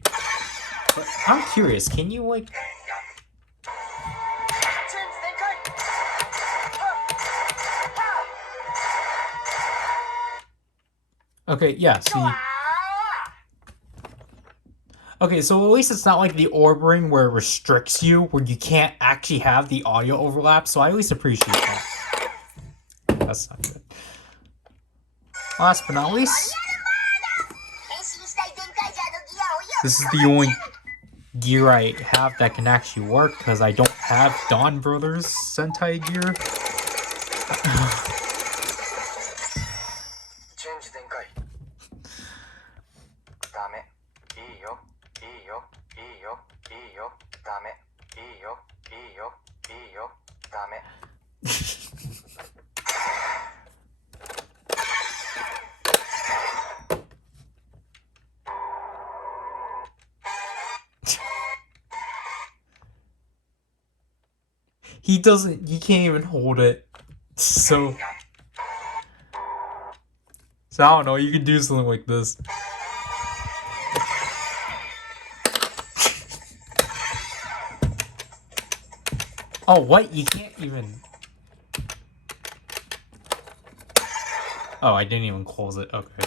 But I'm curious, can you, like... チェンジ全開 Okay, yeah, so you... Okay, so at least it's not like the orb ring where it restricts you, where you can't actually have the audio overlap, so I at least appreciate that. That's not good. Last but not least, this is the only gear I have that can actually work, because I don't have Dawn Brothers Sentai gear. チェンジ全開ダメいいよいいよいいよいいよダメいいよいいよいいよダメ He can't even hold it. So I don't know, you could do something like this. Oh, what? You can't even... Oh, I didn't even close it. Okay.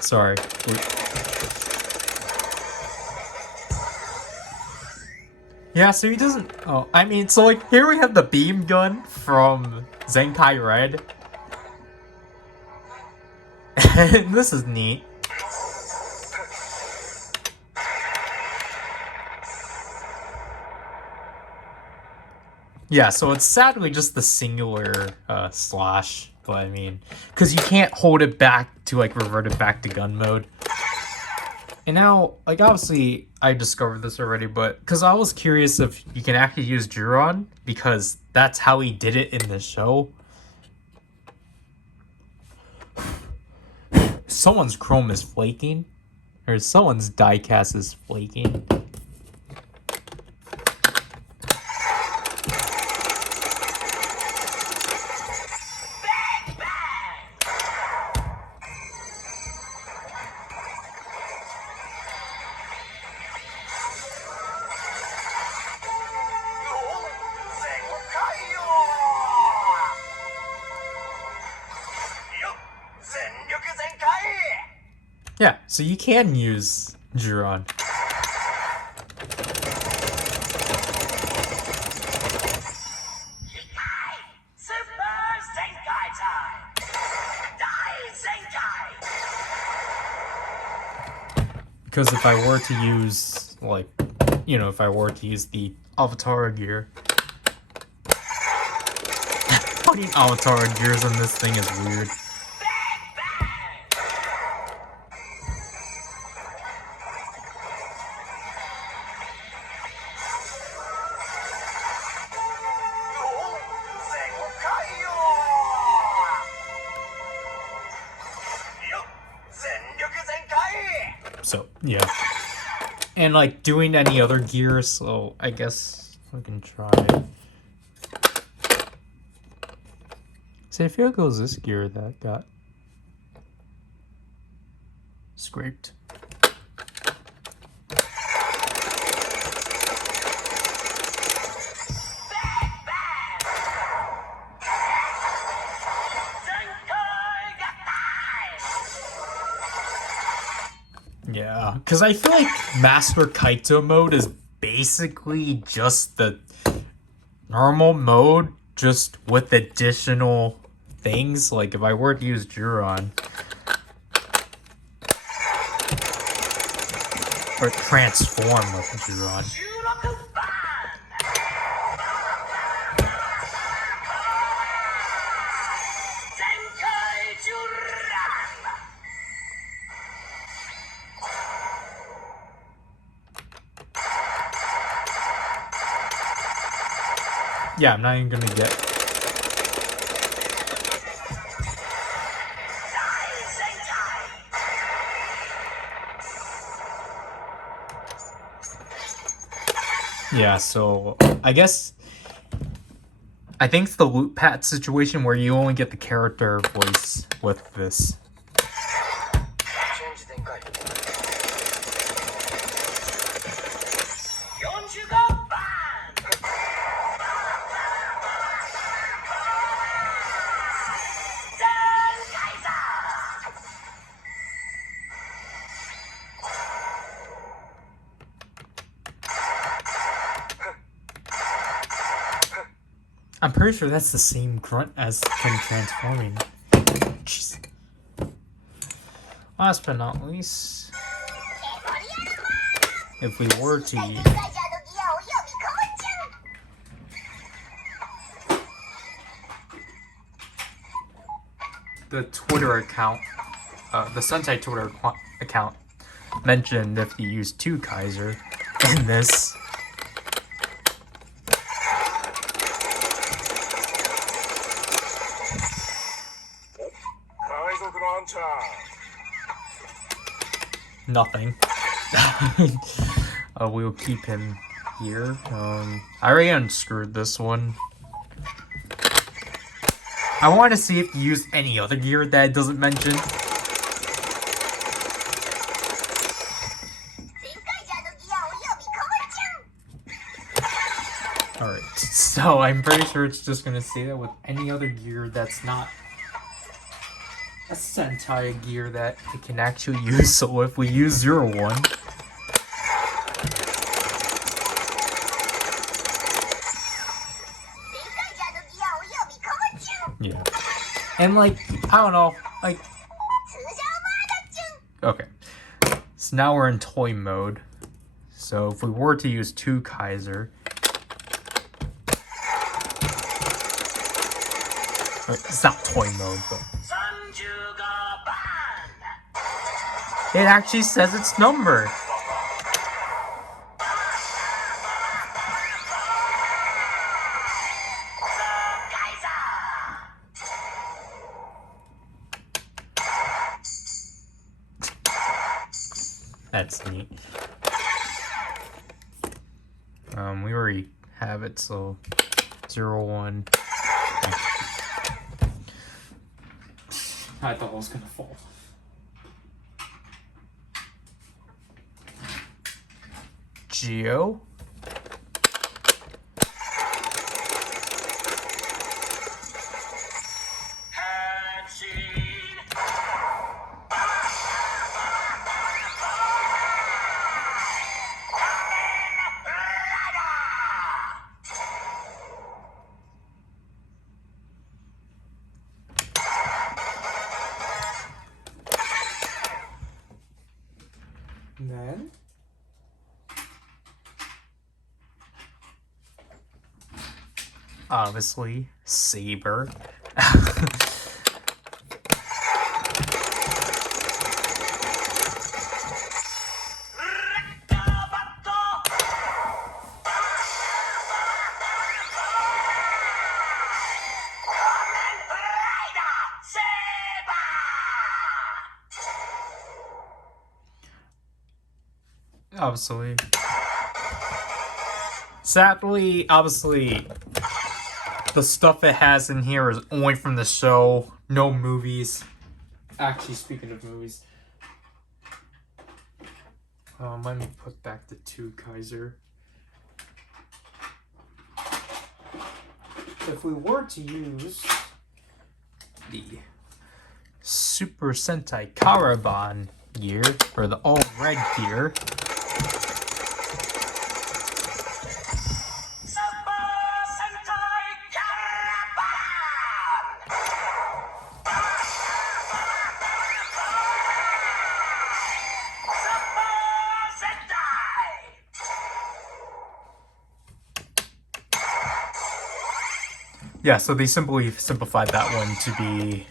Sorry. Yeah, so he doesn't... Oh, I mean, so like, here we have the beam gun from Zenkai Red. And this is neat. Yeah, so it's sadly just the singular slash, but I mean, because you can't hold it back to like revert it back to gun mode. And now, like, obviously, I discovered this already, but because I was curious if you can actually use Juron, because that's how he did it in the show. Someone's chrome is flaking, or someone's diecast is flaking. Yeah, so you can use Juron. Because if I were to use, like, you know, if I were to use the Avatar gear... Putting Avatar gears on this thing is weird. So, yeah. And, like, doing any other gears, so I guess we can try. See, I feel like it was this gear that got scraped. Yeah, because I feel like Master Kaito mode is basically just the normal mode, just with additional things. Like if I were to use Juron or transform with Juron. Yeah, I'm not even gonna get. Yeah, so I guess I think it's the loot pat situation where you only get the character voice with this. Change Zenkai. I'm pretty sure that's the same grunt as him transforming. Jeez. Last but not least, if we were to the Twitter account, the Sentai Twitter account mentioned if you use 2 Kaiser in this. Nothing. We'll keep him here. I already unscrewed this one. I want to see if you use any other gear that it doesn't mention. Alright, so I'm pretty sure it's just gonna say that with any other gear that's not a Sentai gear that it can actually use. So if we use 01, yeah, and like I don't know, like okay, so now we're in toy mode. So if we were to use 2 Kaiser, it's not toy mode, but it actually says its number. That's neat. We already have it, so 01. I thought it was gonna fall. Geo. Then obviously Saber. Obviously. Sadly, obviously, the stuff it has in here is only from the show, no movies. Actually, speaking of movies, let me put back the 2 Kaiser. If we were to use the Super Sentai Karaban gear, or the all red gear. Yeah, so they simply simplified that one to be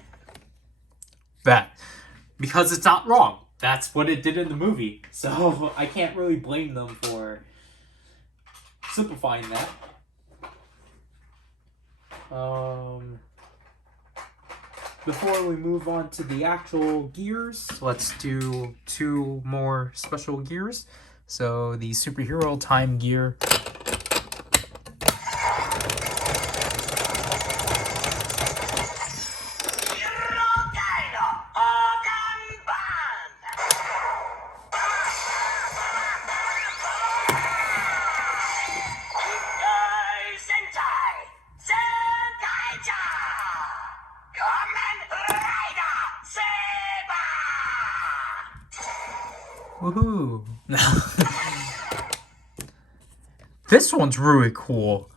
that. Because it's not wrong. That's what it did in the movie. So I can't really blame them for simplifying that. Before we move on to the actual gears, let's do 2 more special gears. So the superhero time gear. Woohoo! This one's really cool.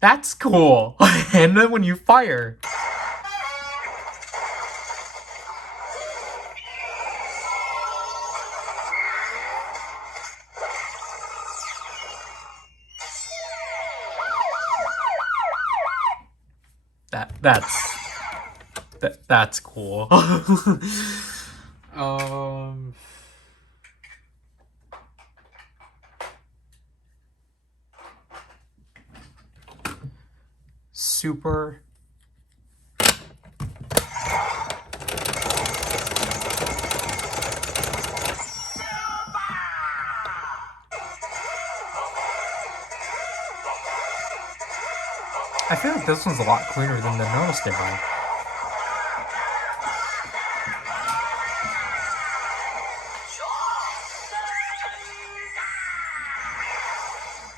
That's cool. And then when you fire. That's cool. Super. I feel like this one's a lot cleaner than the normal demo.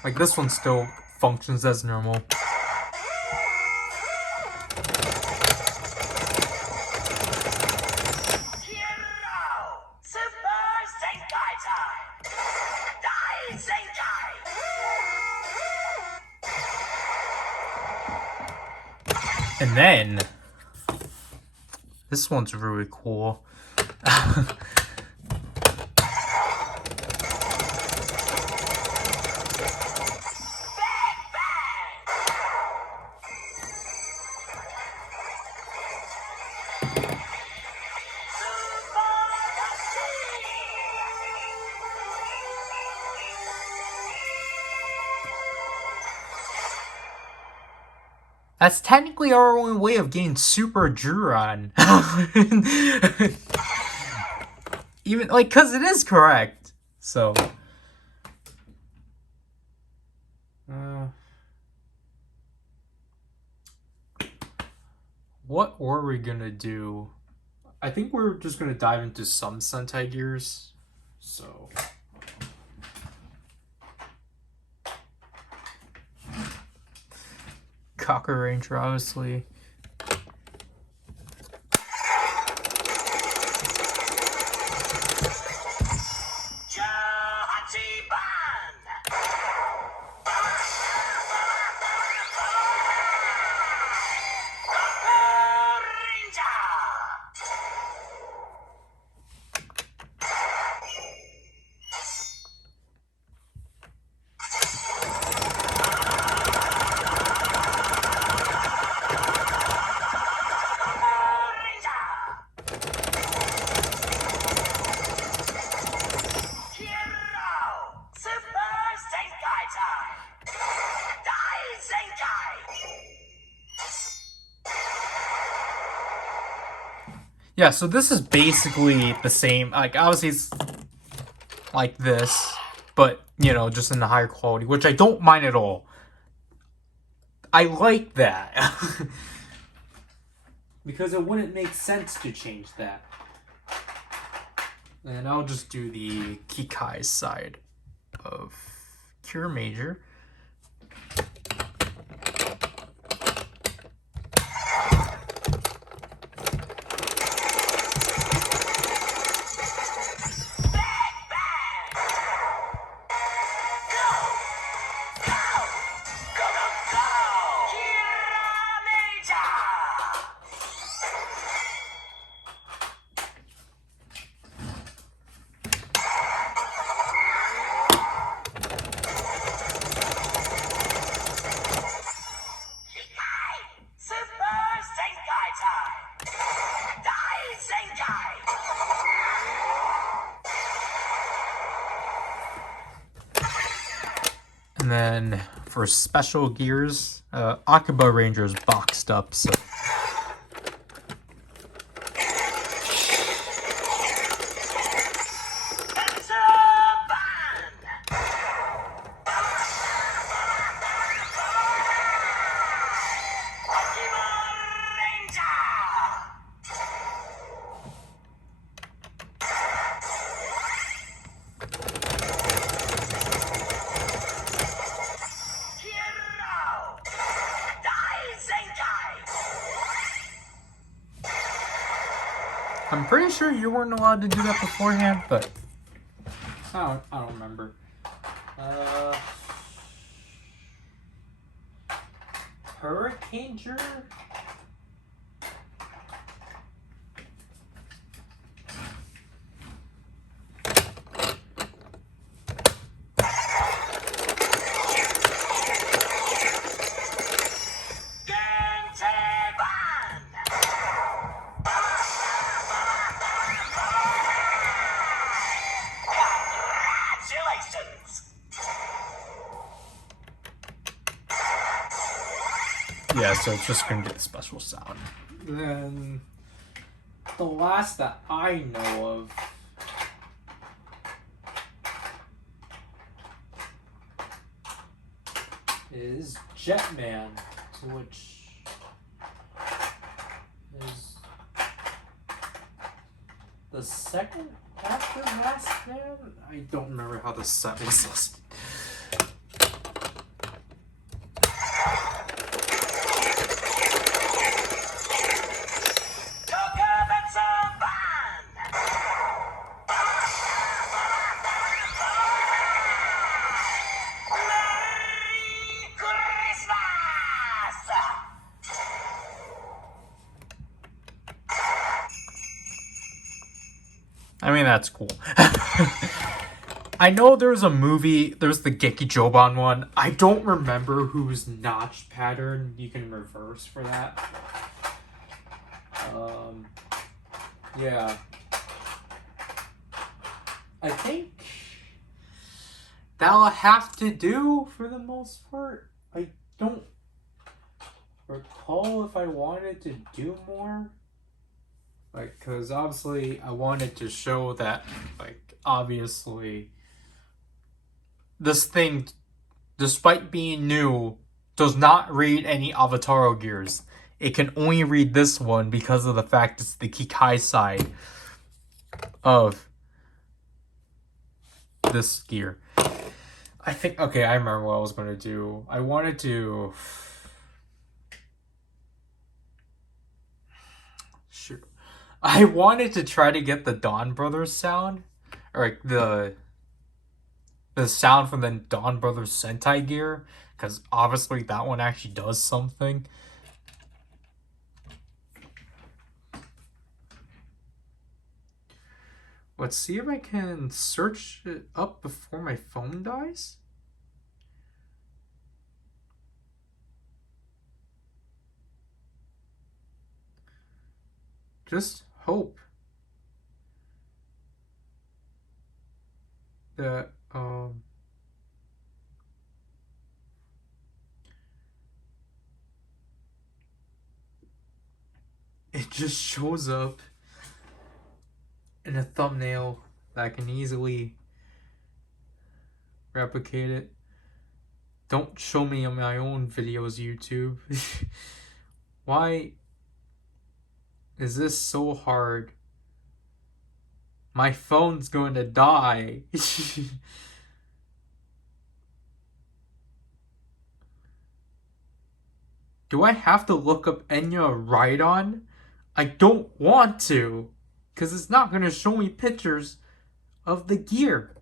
Like, this one still functions as normal. And then, this one's really cool. That's technically our only way of getting Super Juron. Even, like, because it is correct. So. What were we gonna do? I think we're just gonna dive into some Sentai gears. So. Cocker Ranger, obviously. Yeah, so this is basically the same. Like, obviously, it's like this, but, you know, just in the higher quality, which I don't mind at all. I like that. Because it wouldn't make sense to change that. And I'll just do the Kikai side of Cure Major. And then for special gears, Akiba Ranger's boxed up, so. I'm pretty sure you weren't allowed to do that beforehand, but I don't remember. Hurricaneer? Yeah, so it's just gonna do the special sound. Then the last that I know of is Jetman, which is the second after Last Man? I don't remember how the set was listed. I mean, that's cool. I know there's a movie, there's the Geki Joban one. I don't remember whose notch pattern you can reverse for that. Yeah. I think that'll have to do for the most part. I don't recall if I wanted to do more. Like, because obviously I wanted to show that, like, obviously this thing, despite being new, does not read any Avataro gears. It can only read this one because of the fact it's the Kikai side of this gear. I think, okay, I remember what I was going to do. I wanted to... Shoot. I wanted to try to get the Dawn Brothers sound, or like the sound from the Dawn Brothers Sentai gear, because obviously that one actually does something. Let's see if I can search it up before my phone dies. Just hope that it just shows up in a thumbnail that I can easily replicate it. Don't show me on my own videos, YouTube. Why is this so hard? My phone's going to die. Do I have to look up Enya Rhydon? I don't want to, because it's not going to show me pictures of the gear.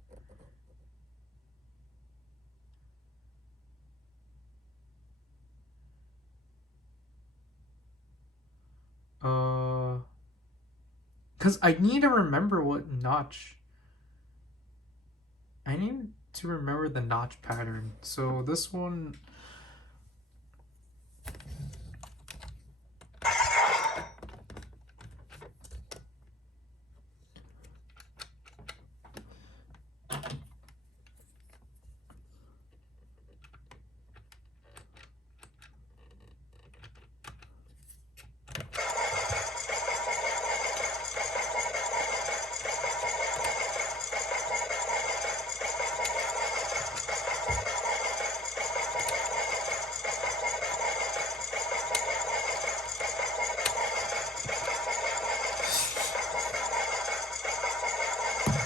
Because I need to remember what notch. I need to remember the notch pattern. So this one.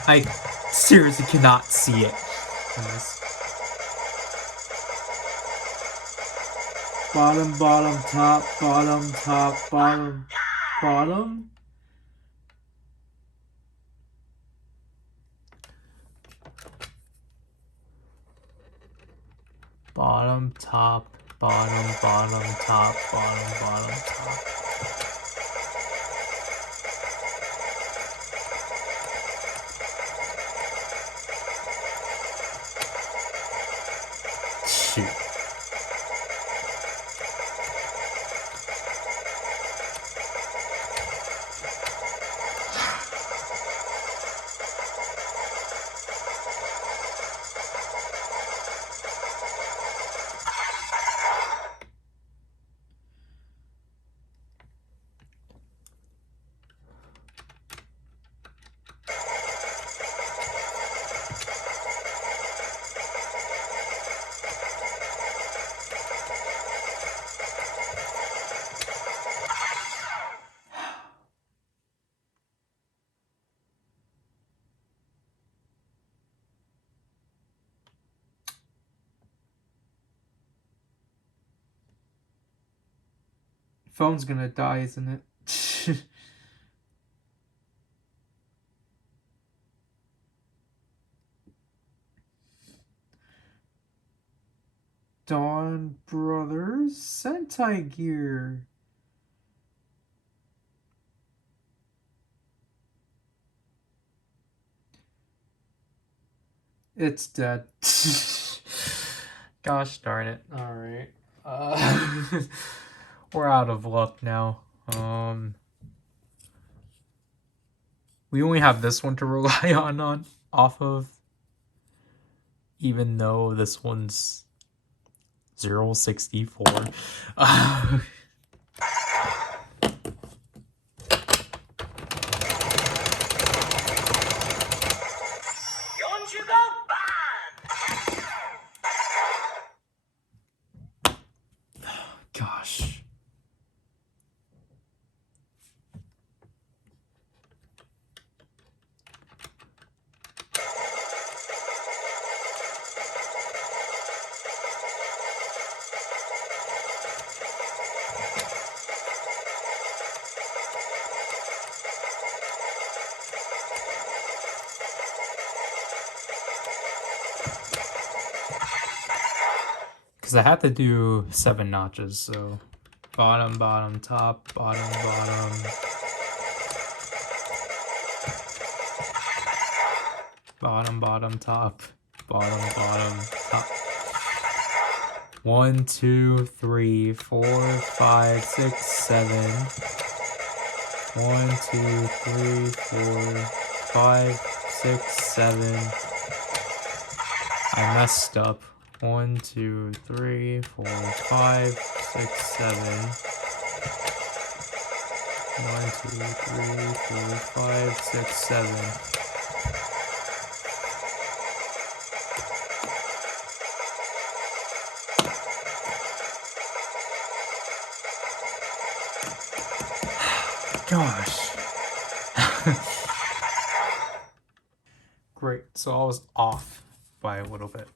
I seriously cannot see it. Bottom, bottom, top, bottom, top, bottom, bottom. Bottom, top, bottom, bottom, top, bottom, bottom, top. Shoot. Phone's gonna die, isn't it? Dawn Brothers Zenkaiger. It's dead. Gosh darn it. Alright. We're out of luck now. We only have this one to rely on off of. Even though this one's 064. Gosh. Because I have to do 7 notches, so bottom, bottom, top, bottom, bottom. Bottom, bottom, top, bottom, bottom, top. 1, 2, 3, 4, 5, 6, 7. 1, 2, 3, 4, 5, 6, 7. I messed up. 1, 2, 3, 4, 5, 6, 7. 1, 2, 3, 4, 5, 6, 7. gosh. Great, so I was off by a little bit.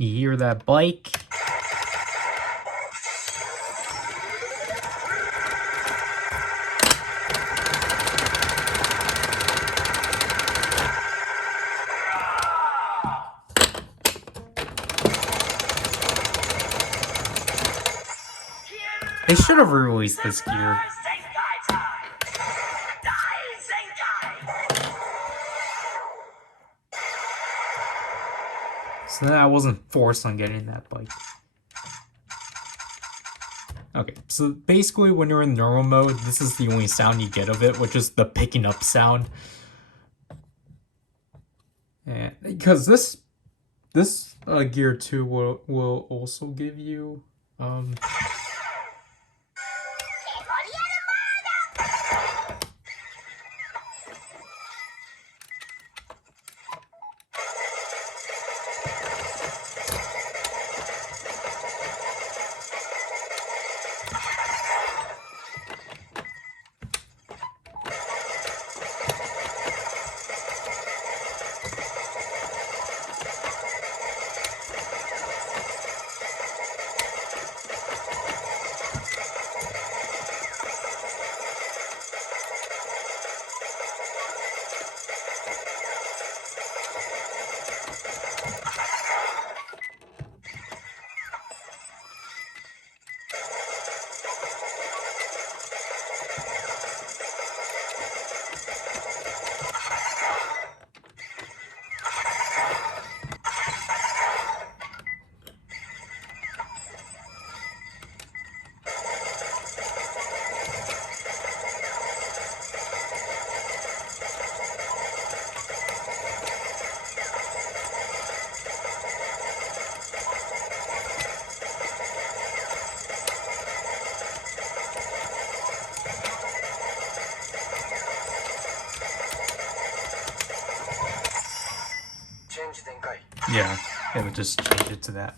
You hear that bike? They should have released this gear. So then I wasn't forced on getting that bike. Okay, so basically when you're in normal mode, this is the only sound you get of it, which is the picking up sound. And because this gear 2 will also give you yeah, it would just change it to that.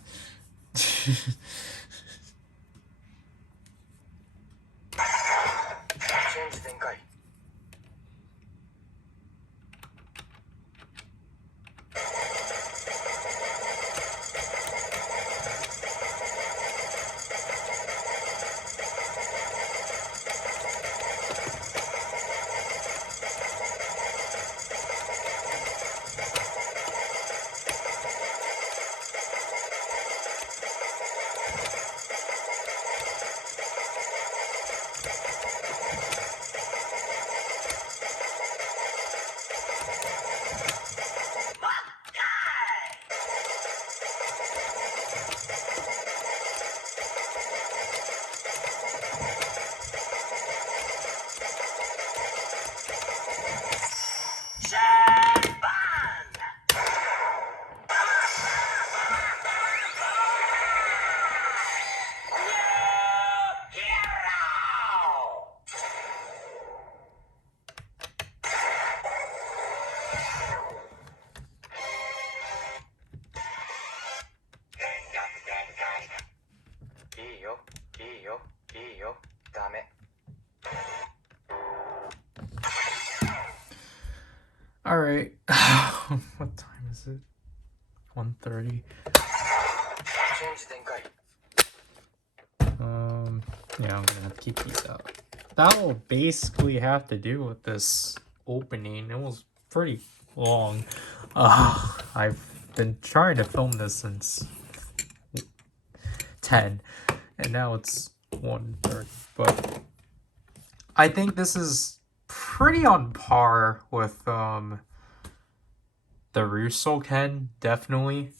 Alright. What time is it? 1:30. Change 展開 Yeah, I'm gonna have to keep these out. That will basically have to do with this opening. It was pretty long. I've been trying to film this since 10, and now it's 1:30. But I think this is pretty on par with the Russo Ken, definitely.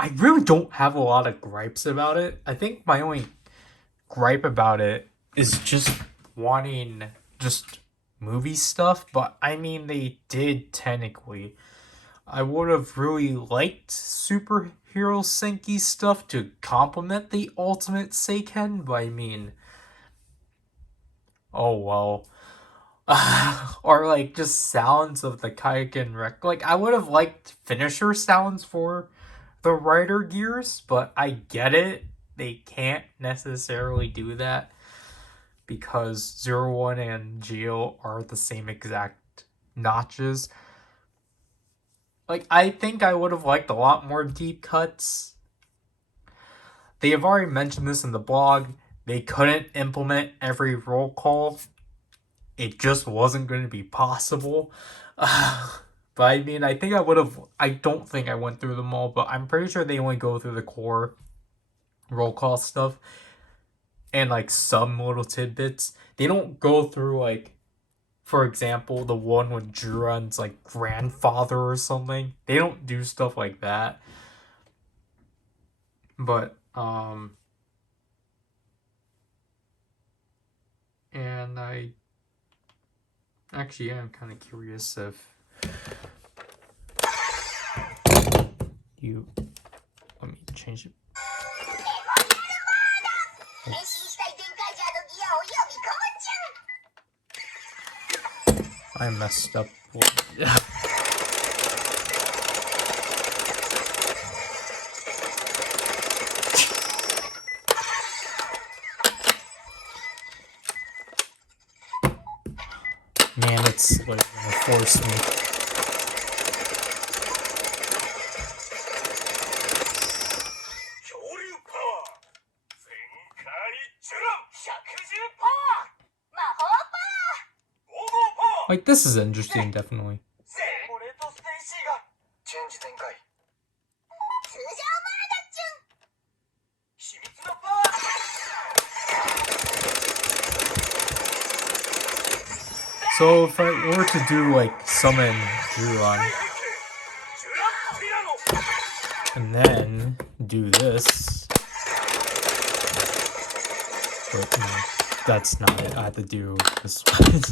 I really don't have a lot of gripes about it. I think my only gripe about it is just wanting just movie stuff, but I mean, they did technically. I would have really liked superhero Senki stuff to complement the Ultimate Seiken, but I mean, oh well. Or like just sounds of the Kaiken Rec. Like, I would have liked finisher sounds for the Ryder gears, but I get it. They can't necessarily do that because 01 and Geo are the same exact notches. Like, I think I would have liked a lot more deep cuts. They have already mentioned this in the blog. They couldn't implement every roll call. It just wasn't going to be possible. But I mean, I think I would have... I don't think I went through them all, but I'm pretty sure they only go through the core roll call stuff. And, like, some little tidbits. They don't go through, like, for example, the one with Juran's, like, grandfather or something. They don't do stuff like that. But, and I actually am kind of curious if you... Let me change it. 変身したいゼンカイジャーのギアを呼び込むんじゃ I messed up. Man, it's like gonna force me. 恐竜パワー全開ジュラン百獣パワー 魔法パ ゴーゴーパワー Like, this is interesting, definitely. ゼモレとステイシーがチェンジ展開 ー通常マーダチュン 秘密のパワー So if I were to do like summon Juron ジュランティラノ and then do this, but no, that's not it. I have to do this one.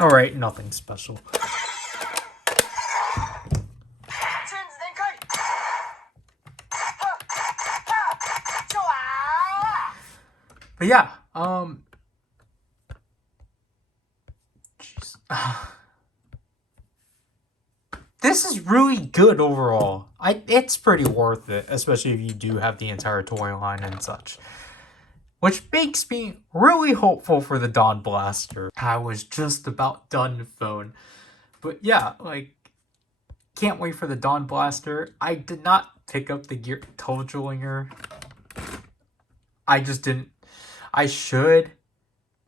Alright, nothing special. チェンジ展開はっはっちょわー But yeah, jeez. This is really good overall. It's pretty worth it, especially if you do have the entire toy line and such. Which makes me really hopeful for the Dawn Blaster. I was just about done phone. But yeah, like, can't wait for the Dawn Blaster. I did not pick up the Geartlinger. I just didn't. I should.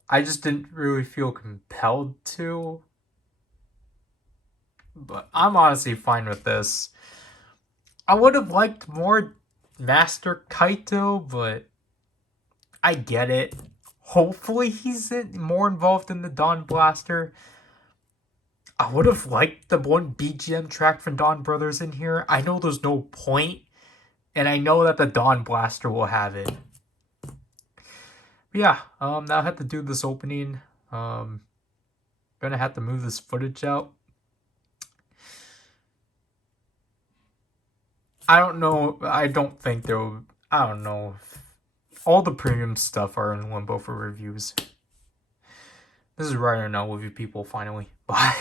I just didn't really feel compelled to. But I'm honestly fine with this. I would have liked more Master Kaito, but I get it. Hopefully he's more involved in the Dawn Blaster. I would have liked the one BGM track from Dawn Brothers in here. I know there's no point, and I know that the Dawn Blaster will have it. But yeah, now I have to do this opening. Gonna have to move this footage out. I don't know. I don't think there will. I don't know. All the premium stuff are in limbo for reviews. This is Ryder now with you people finally. Bye.